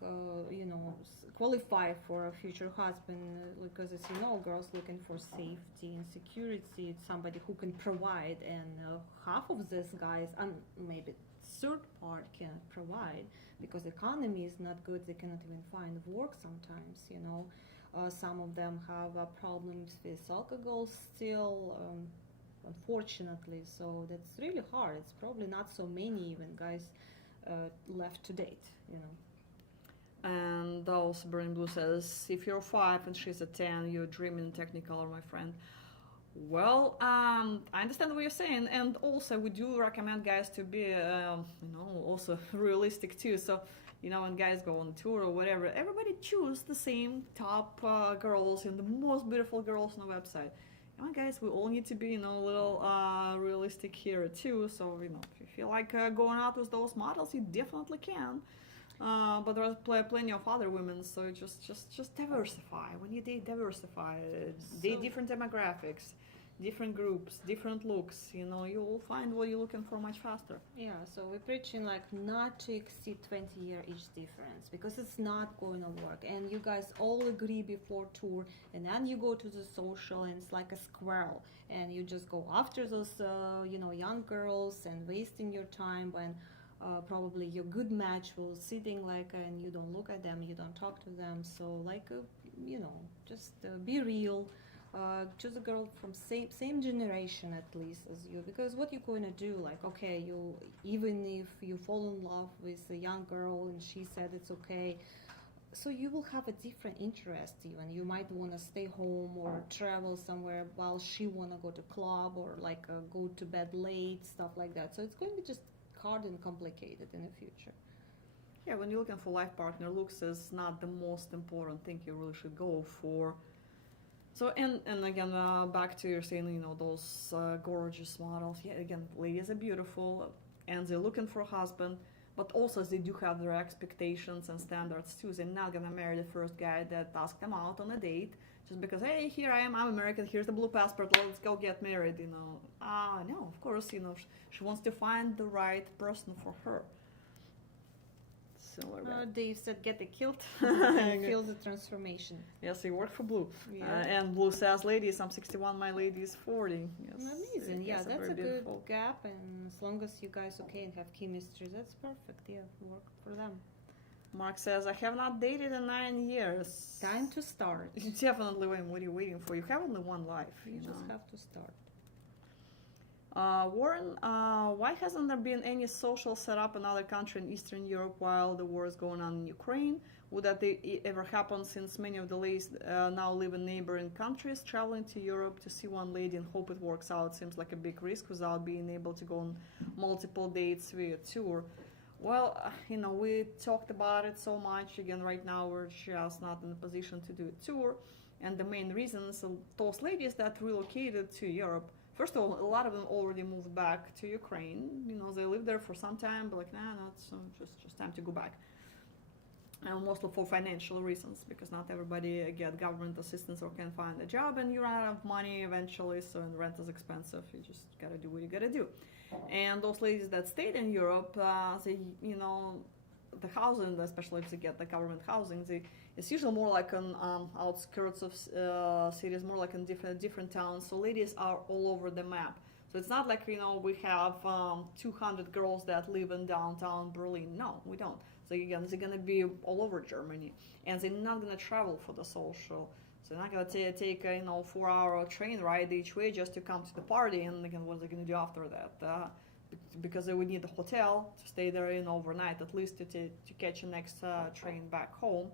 qualify for a future husband because, as you know, girls looking for safety and security. It's somebody who can provide, and half of these guys, and maybe third part, can't provide because economy is not good. They cannot even find work sometimes. Some of them have problems with alcohol still. Unfortunately, so that's really hard. It's probably not so many even guys left to date, And also Burning Blue says, if you're 5 and she's a 10, you're dreaming Technicolor, my friend. Well, I understand what you're saying, and also we do recommend guys to be, also realistic too. So, when guys go on tour or whatever, everybody choose the same top girls and the most beautiful girls on the website. Guys, we all need to be, a little realistic here too. So, if you feel like going out with those models, you definitely can. But there's plenty of other women, so just diversify. When you date, diversify. Date different demographics, different groups, different looks. You will find what you're looking for much faster. Yeah, so we're preaching like not to exceed 20-year age difference because it's not going to work. And you guys all agree before tour, and then you go to the social, and it's like a squirrel, and you just go after those, young girls and wasting your time when. Probably your good match will sitting and you don't look at them, you don't talk to them. So just be real. Choose a girl from same generation at least as you, because what you're going to do, even if you fall in love with a young girl and she said it's okay, so you will have a different interest. Even you might want to stay home or travel somewhere while she want to go to club or go to bed late, stuff like that. So it's going to be just hard and complicated in the future. Yeah, when you're looking for life partner, looks is not the most important thing you really should go for. So, and again, back to your saying, those gorgeous models. Yeah, again, ladies are beautiful and they're looking for a husband, but also they do have their expectations and standards too. They're not gonna marry the first guy that asks them out on a date just because, hey, here I am, I'm American, here's the blue passport, let's go get married, no, of course, she wants to find the right person for her. So, Dave said, get the kilt and feel the transformation. Yes, he worked for Blue. Yeah. And Blue says, ladies, I'm 61, my lady is 40. Yes, Amazing. Yeah, yes, that's very a good beautiful. gap, and as long as you guys okay and have chemistry, that's perfect. Yeah, work for them. Mark says, I have not dated in 9 years. Time to start. Definitely, what are you waiting for? You have only one life. You just have to start. Warren, why hasn't there been any social setup in other country in Eastern Europe while the war is going on in Ukraine? Would that ever happen since many of the ladies now live in neighboring countries? Traveling to Europe to see one lady and hope it works out seems like a big risk without being able to go on multiple dates via tour. Well, we talked about it so much. Again, right now we're just not in a position to do a tour. And the main reasons, those ladies that relocated to Europe, first of all, a lot of them already moved back to Ukraine. They lived there for some time, but it's just time to go back. and mostly for financial reasons, because not everybody get government assistance or can find a job, and you run out of money eventually. So, and rent is expensive. You just gotta do what you gotta do. And those ladies that stayed in Europe, they, you know, the housing, especially if they get the government housing, it's usually more like on outskirts of cities, more like in different towns. So ladies are all over the map. So it's not like, you know, we have 200 girls that live in downtown Berlin. No, we don't. So again, they're gonna be all over Germany, and they're not gonna travel for the social. So they're not gonna take a 4-hour train ride each way just to come to the party. And again, what are they gonna do after that? Because they would need a hotel to stay there overnight at least to catch the next train back home.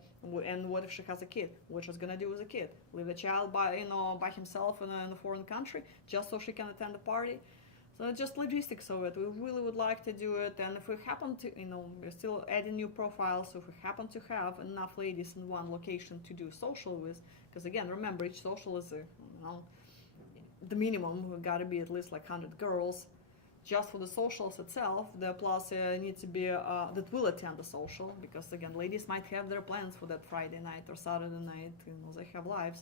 And what if she has a kid? What she's gonna do with a kid? Leave the child by himself in a foreign country just so she can attend the party? So it's just logistics of it. We really would like to do it, and if we happen to, we're still adding new profiles. So if we happen to have enough ladies in one location to do social with, because again, remember, each social is the minimum. We've got to be at least like 100 girls. Just for the socials itself, the plus need to be that will attend the social, because again, ladies might have their plans for that Friday night or Saturday night. They have lives.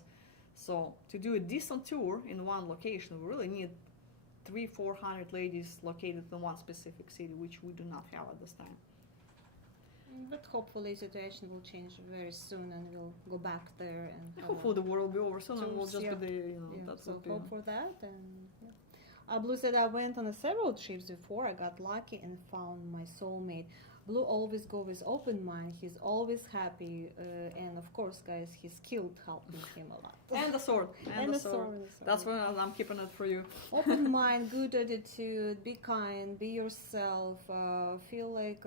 So to do a decent tour in one location, we really need 300-400 ladies located in one specific city, which we do not have at this time. But hopefully situation will change very soon, and we'll go back there. And Hopefully the war will be over soon, and we'll just yeah. be the that's So what we hope for that. And Blue said, I went on several trips before. I got lucky and found my soulmate. Blue always go with open mind. He's always happy, and of course, guys, his skilled helping him a lot. And the sword. And the sword. That's why I'm keeping it for you. Open mind, good attitude, be kind, be yourself, feel like,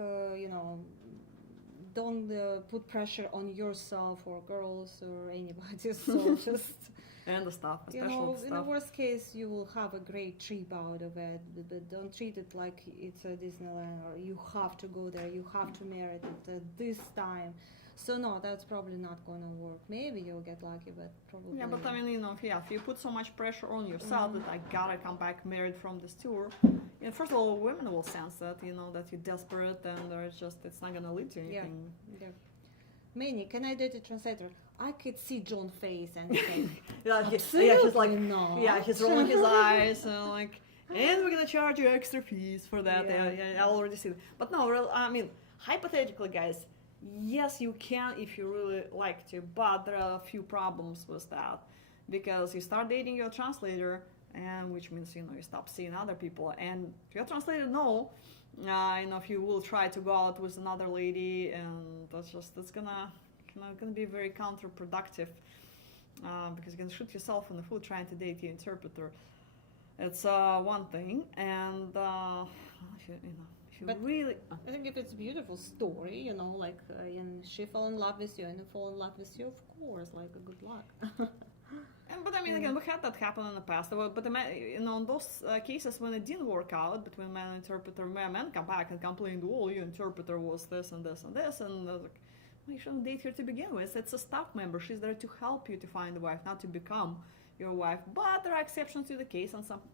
don't put pressure on yourself or girls or anybody. So just, And the stuff, especially the stuff. in the worst case, you will have a great trip out of it, but don't treat it like it's a Disneyland or you have to go there, you have to marry it at this time. So no, that's probably not going to work. Maybe you'll get lucky, but probably Yeah, but not. I mean, if you put so much pressure on yourself that I gotta come back married from this tour, first of all, women will sense that, that you're desperate, and it's not gonna lead to anything. Yeah. Manny, can I date a translator? I could see John's face and think, He's like, no. he's rolling his eyes and and we're gonna charge you extra fees for that. Yeah. I already see that. But no, I mean, hypothetically, guys, yes, you can if you really like to, but there are a few problems with that, because you start dating your translator, and which means you stop seeing other people, and your translator if you will try to go out with another lady, and that's gonna be very counterproductive, because you can shoot yourself in the foot trying to date your interpreter. It's one thing, and if you But really. I think if it's a beautiful story, and she fell in love with you and you fall in love with you, of course, good luck. But I mean, again, we had that happen in the past. But in those cases when it didn't work out between man and interpreter, men come back and complain, "Oh, your interpreter was this and this and this," and you shouldn't date her to begin with. It's a staff member. She's there to help you to find a wife, not to become your wife. But there are exceptions to the case, and sometimes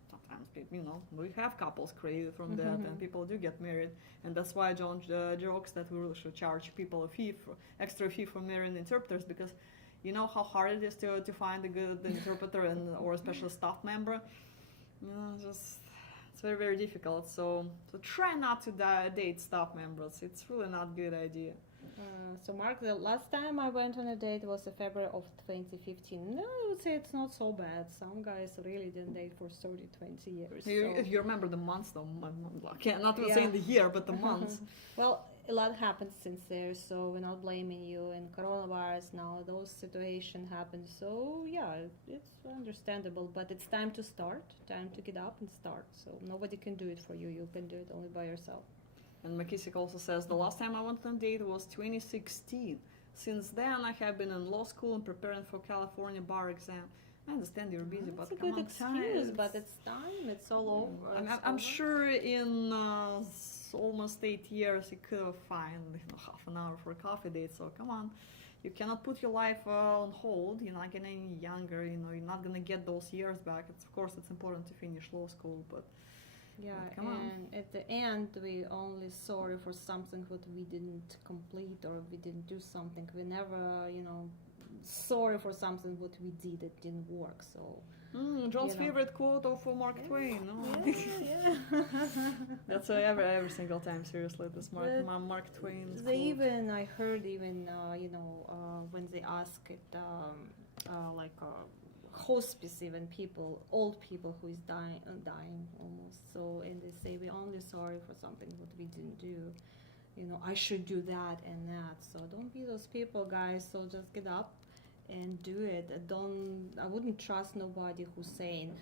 we have couples created from that, and people do get married, and that's why John jokes that we really should charge people extra fee for marrying interpreters, because you know how hard it is to find a good interpreter or a special staff member. It's very, very difficult. So try not to date staff members. It's really not a good idea. So Mark, the last time I went on a date was in February of 2015. No, I would say it's not so bad. Some guys really didn't date for 30, 20 years. You remember the months though? Not saying the year, but the months. Well, a lot happened since there, so we're not blaming you. And coronavirus now, those situations happen. So yeah, it's understandable, but it's time to start, time to get up and start. So nobody can do it for you. You can do it only by yourself. And McKissick also says, the last time I went on a date was 2016. Since then, I have been in law school and preparing for California bar exam. I understand you're busy, but It's a come good on, excuse, but it's time. It's all over. I'm sure in almost 8 years you could have found half an hour for a coffee date. So come on, you cannot put your life on hold. You're not getting any younger. You're not gonna get those years back. Of course, it's important to finish law school, but Yeah, But come on. and at the end, we only sorry for something what we didn't complete or we didn't do something. We never, sorry for something what we did that didn't work. So John's You know. favorite quote of Mark Twain. No? yeah. That's every single time. Seriously, this Mark Twain's They quote. even I heard even when they ask it like hospice even people old people who is dying almost so and they say we only sorry for something what we didn't do. I should do that and that. So don't be those people, guys. So just get up and do it. I wouldn't trust nobody who's saying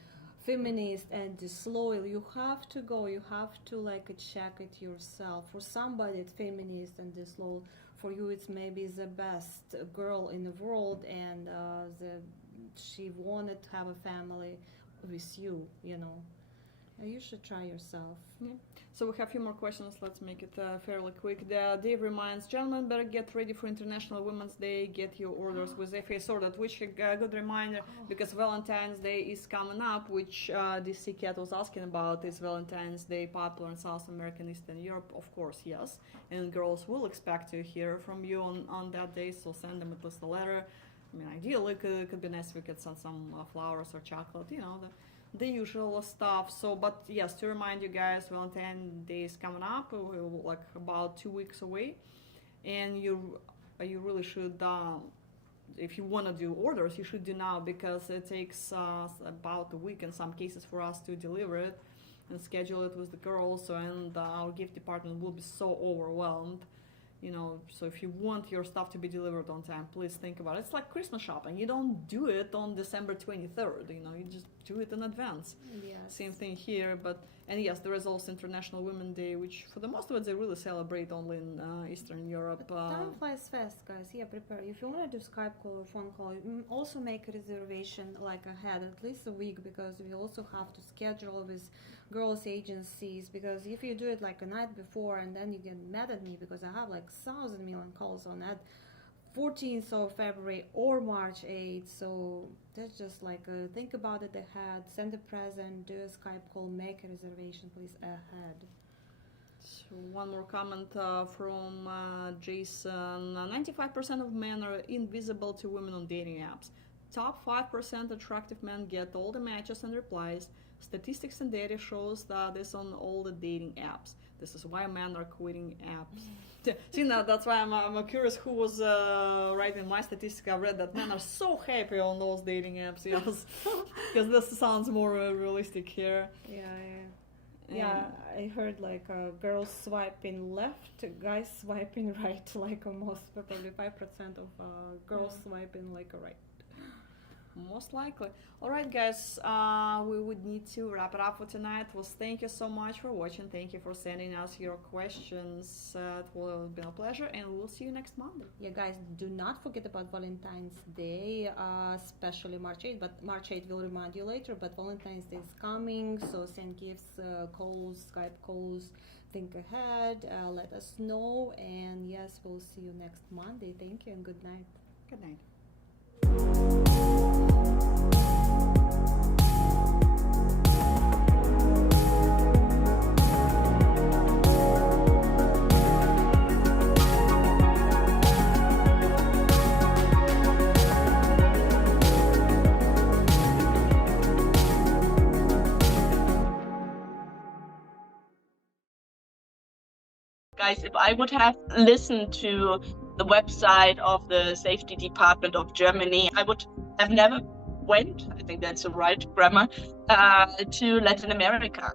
feminist and disloyal. You have to go. You have to check it yourself. For somebody it's feminist and disloyal. For you it's maybe the best girl in the world and she wanted to have a family with you. You should try yourself. So we have a few more questions. Let's make it fairly quick. Dave reminds, gentlemen, better get ready for International Women's Day. Get your orders with FA sorted, which a good reminder because Valentine's Day is coming up, which DC Cat was asking about. Is Valentine's Day popular in South America and Eastern Europe? Of course, yes. And girls will expect to hear from you on that day, so send them at least a letter. I mean, ideally, it could be nice if we could send some flowers or chocolate, the usual stuff. So, but yes, to remind you guys, Valentine's Day is coming up, like about 2 weeks away, and you really should, if you want to do orders, you should do now because it takes about a week in some cases for us to deliver it and schedule it with the girls, and our gift department will be so overwhelmed. So if you want your stuff to be delivered on time, please think about it. It's like Christmas shopping. You don't do it on December 23rd, you just do it in advance. Yes. Same thing here, and yes, there is also International Women's Day, which for the most of it they really celebrate only in Eastern Europe. But time flies fast, guys. Yeah, prepare. If you want to do Skype call or phone call, also make a reservation ahead, at least a week, because we also have to schedule with girls' agencies. Because if you do it a night before and then you get mad at me because I have 1,000 million calls on that 14th of February or March 8th. So that's just think about it ahead. Send a present, do a Skype call, make a reservation, please, ahead. So one more comment from Jason. 95% of men are invisible to women on dating apps. Top 5% attractive men get all the matches and replies. Statistics and data shows that this on all the dating apps. This is why men are quitting apps. See, now that's why I'm curious who was writing my statistics. I read that men are so happy on those dating apps, yes, because this sounds more realistic here. Yeah, I heard girls swiping left, guys swiping right, almost probably 5% of girls swiping right. Most likely. All right, guys, we would need to wrap it up for tonight. Thank you so much for watching. Thank you for sending us your questions. It will have been a pleasure, and we'll see you next Monday. Yeah, guys, do not forget about Valentine's Day, especially March 8th. But March 8th will remind you later. But Valentine's Day is coming, so send gifts, calls, Skype calls. Think ahead. Let us know, and yes, we'll see you next Monday. Thank you and good night. Good night. Guys, if I would have listened to the website of the Safety Department of Germany, I would have never went, I think that's the right grammar, to Latin America.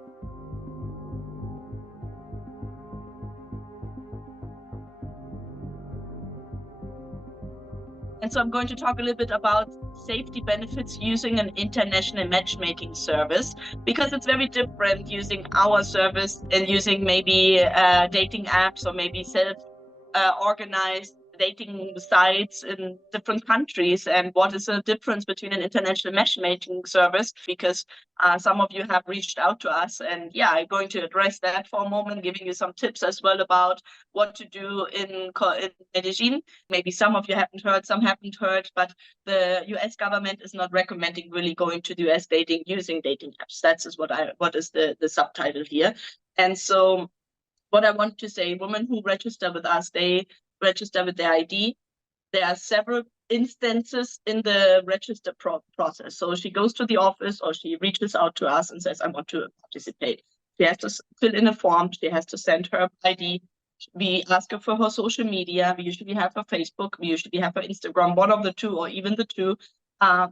And so I'm going to talk a little bit about safety benefits using an international matchmaking service, because it's very different using our service and using maybe dating apps or maybe self-organized dating sites in different countries and what is the difference between an international matchmaking service, because some of you have reached out to us, and yeah, I'm going to address that for a moment, giving you some tips as well about what to do in Medellin. Maybe some of you haven't heard, some haven't heard, but the US government is not recommending really going to the US dating using dating apps. That's what is the subtitle here. And so what I want to say, women who register with us, they register with their ID. There are several instances in the register process. So she goes to the office or she reaches out to us and says, I want to participate. She has to fill in a form. She has to send her ID. We ask her for her social media. We usually have her Facebook. We usually have her Instagram, one of the two or even the two.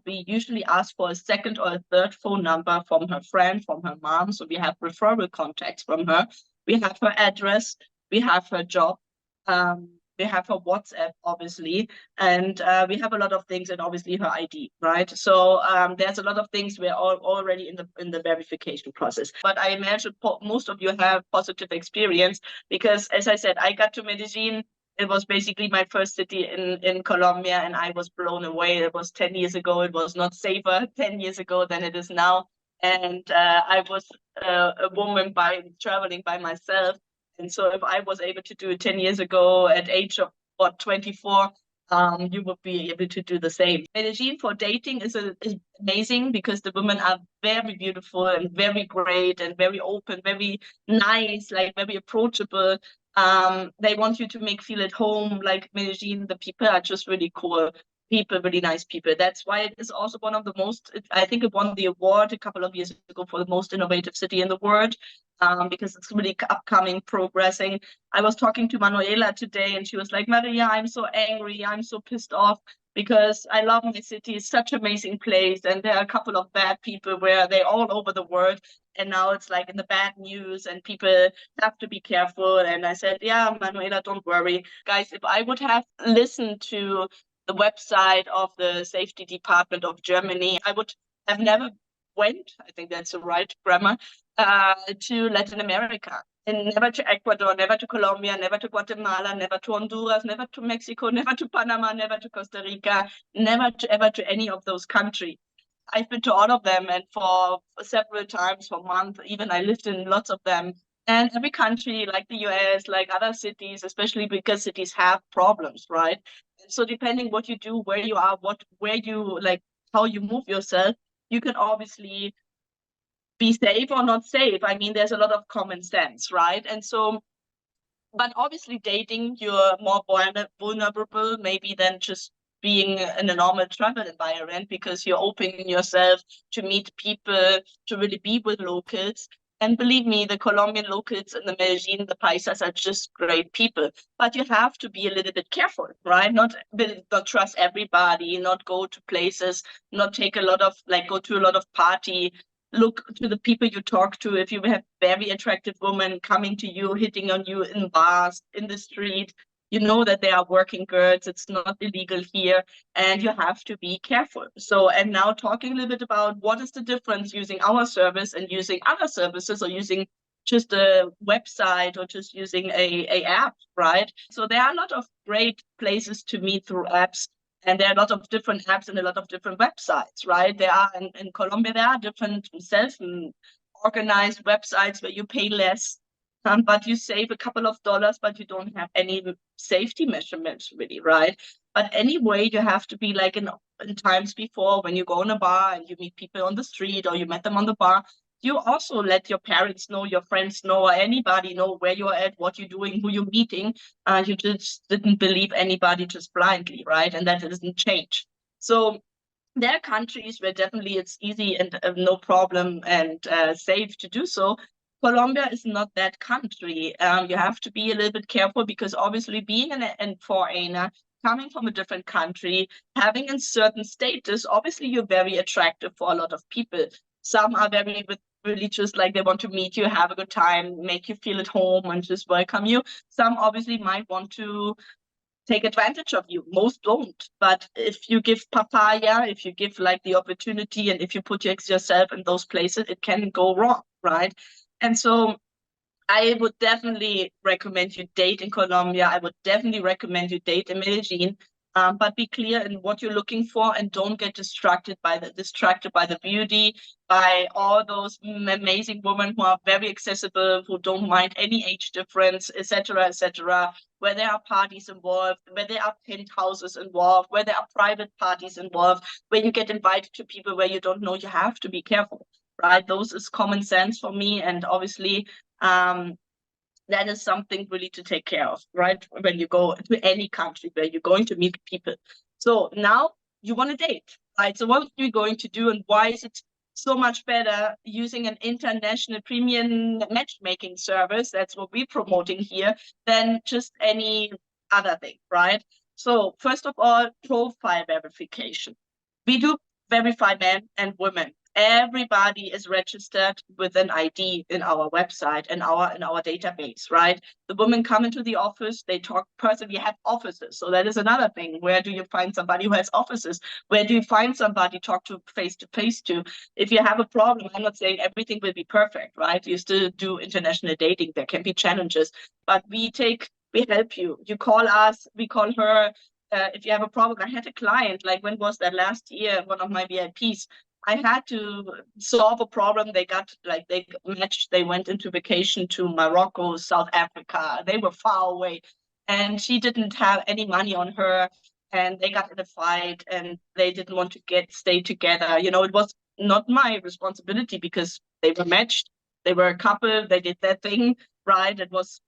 We usually ask for a second or a third phone number from her friend, from her mom. So we have referral contacts from her. We have her address. We have her job. We have her WhatsApp, obviously, and we have a lot of things, and obviously her ID, right? So there's a lot of things we're already in the verification process. But I imagine most of you have positive experience because, as I said, I got to Medellin. It was basically my first city in Colombia, and I was blown away. It was 10 years ago. It was not safer 10 years ago than it is now. And I was a woman traveling by myself. And so if I was able to do it 10 years ago at age of 24, you would be able to do the same. Medellin for dating is amazing because the women are very beautiful and very great and very open, very nice, like very approachable. They want you to feel at home. Like Medellin, the people are just really cool people, really nice people. That's why it is also one of the most, I think it won the award a couple of years ago for the most innovative city in the world, because it's really upcoming, progressing. I was talking to Manuela today and she was like, Maria, I'm so angry, I'm so pissed off because I love my city. It's such an amazing place. And there are a couple of bad people where they're all over the world. And now it's like in the bad news and people have to be careful. And I said, yeah, Manuela, don't worry. Guys, if I would have listened to the website of the safety department of Germany, I would have never went, I think that's the right grammar, to Latin America. And never to Ecuador, never to Colombia, never to Guatemala, never to Honduras, never to Mexico, never to Panama, never to Costa Rica, never to ever to any of those countries. I've been to all of them and for several times, for months, even I lived in lots of them. And every country, like the US, like other cities, especially because cities have problems, right? So depending what you do, where you are, where you like, how you move yourself, you can obviously be safe or not safe. I mean, there's a lot of common sense, right? And so, but obviously dating, you're more vulnerable maybe than just being in a normal travel environment because you're opening yourself to meet people, to really be with locals. And believe me, the Colombian locals in the Medellin, the Paisas are just great people. But you have to be a little bit careful, right? Not trust everybody, not go to places, not take a lot of, go to a lot of party. Look to the people you talk to. If you have very attractive women coming to you, hitting on you in bars, in the street, you know that they are working girls. It's not illegal here, and you have to be careful. So, and now talking a little bit about what is the difference using our service and using other services, or using just a website or just using a app, right? So there are a lot of great places to meet through apps. And there are a lot of different apps and a lot of different websites, right? There are in Colombia, there are different self-organized websites where you pay less, but you save a couple of dollars, but you don't have any safety measurements really, right? But anyway, you have to be like in times before when you go in a bar and you meet people on the street or you met them on the bar, you also let your parents know, your friends know, or anybody know where you're at, what you're doing, who you're meeting. You just didn't believe anybody just blindly, right? And that doesn't change. So there are countries where definitely it's easy and no problem and safe to do so. Colombia is not that country. You have to be a little bit careful because obviously being a foreigner, coming from a different country, having a certain status, obviously you're very attractive for a lot of people. Some are very religious, like they want to meet you, have a good time, make you feel at home and just welcome you. Some obviously might want to take advantage of you. Most don't. But if you give papaya, if you give like the opportunity, and if you put yourself in those places, it can go wrong, right? And so I would definitely recommend you date in Colombia. I would definitely recommend you date in Medellin. But be clear in what you're looking for, and don't get distracted by the beauty, by all those amazing women who are very accessible, who don't mind any age difference, etc., etc. Where there are parties involved, where there are penthouses involved, where there are private parties involved, where you get invited to people where you don't know. You have to be careful, right? Those is common sense for me, and obviously. That is something really to take care of, right? When you go to any country where you're going to meet people. So now you want to date, right? So what are you going to do, and why is it so much better using an international premium matchmaking service? That's what we're promoting here, than just any other thing, right? So first of all, profile verification. We do verify men and women. Everybody is registered with an ID in our website and in our database, right? The women come into the office, they talk personally, have offices. So that is another thing. Where do you find somebody who has offices? Where do you find somebody talk to face to? If you have a problem, I'm not saying everything will be perfect, right? You still do international dating. There can be challenges, but we help you. You call us, we call her. If you have a problem, I had a client, like when was that, last year, one of my VIPs, I had to solve a problem. They matched, they went into vacation to Morocco, South Africa. They were far away, and she didn't have any money on her, and they got in a fight, and they didn't want to stay together. It was not my responsibility because they were matched. They were a couple, they did their thing, right? It was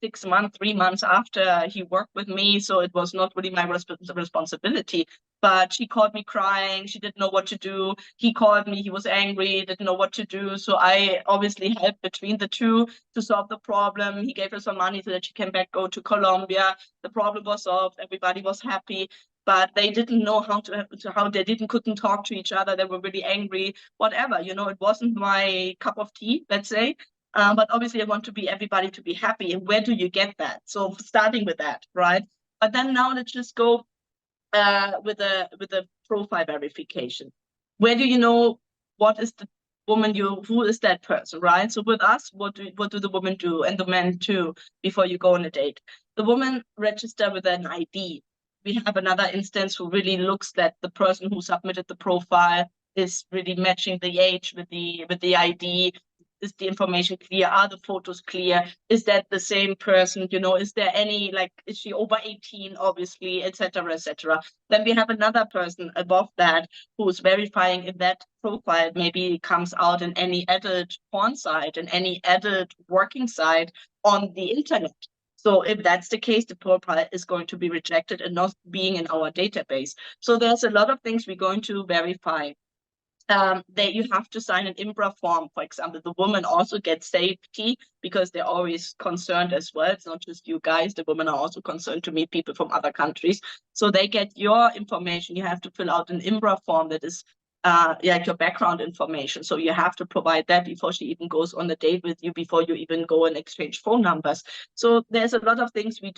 6 months, 3 months after he worked with me, so it was not really my responsibility. But she called me crying. She didn't know what to do. He called me. He was angry, didn't know what to do. So I obviously helped between the two to solve the problem. He gave her some money so that she can go to Colombia. The problem was solved. Everybody was happy. But they didn't know how they couldn't talk to each other. They were really angry, whatever. It wasn't my cup of tea, let's say. But obviously I want everybody to be happy. And where do you get that? So starting with that, right? But then now let's just go with a profile verification. Where do you know what is the woman who is that person, right? So with us, what do the women do, and the men too, before you go on a date? The woman register with an ID. We have another instance who really looks that the person who submitted the profile is really matching the age with the ID. Is the information clear? Are the photos clear? Is that the same person? Is there any, is she over 18, obviously, etc., etc. Then we have another person above that who's verifying if that profile maybe comes out in any adult porn site and any adult working site on the internet. So if that's the case, the profile is going to be rejected and not being in our database. So there's a lot of things we're going to verify. That you have to sign an IMBRA form, for example. The women also get safety because they're always concerned as well. It's not just you guys. The women are also concerned to meet people from other countries. So they get your information. You have to fill out an IMBRA form that is your background information. So you have to provide that before she even goes on a date with you, before you even go and exchange phone numbers. So there's a lot of things we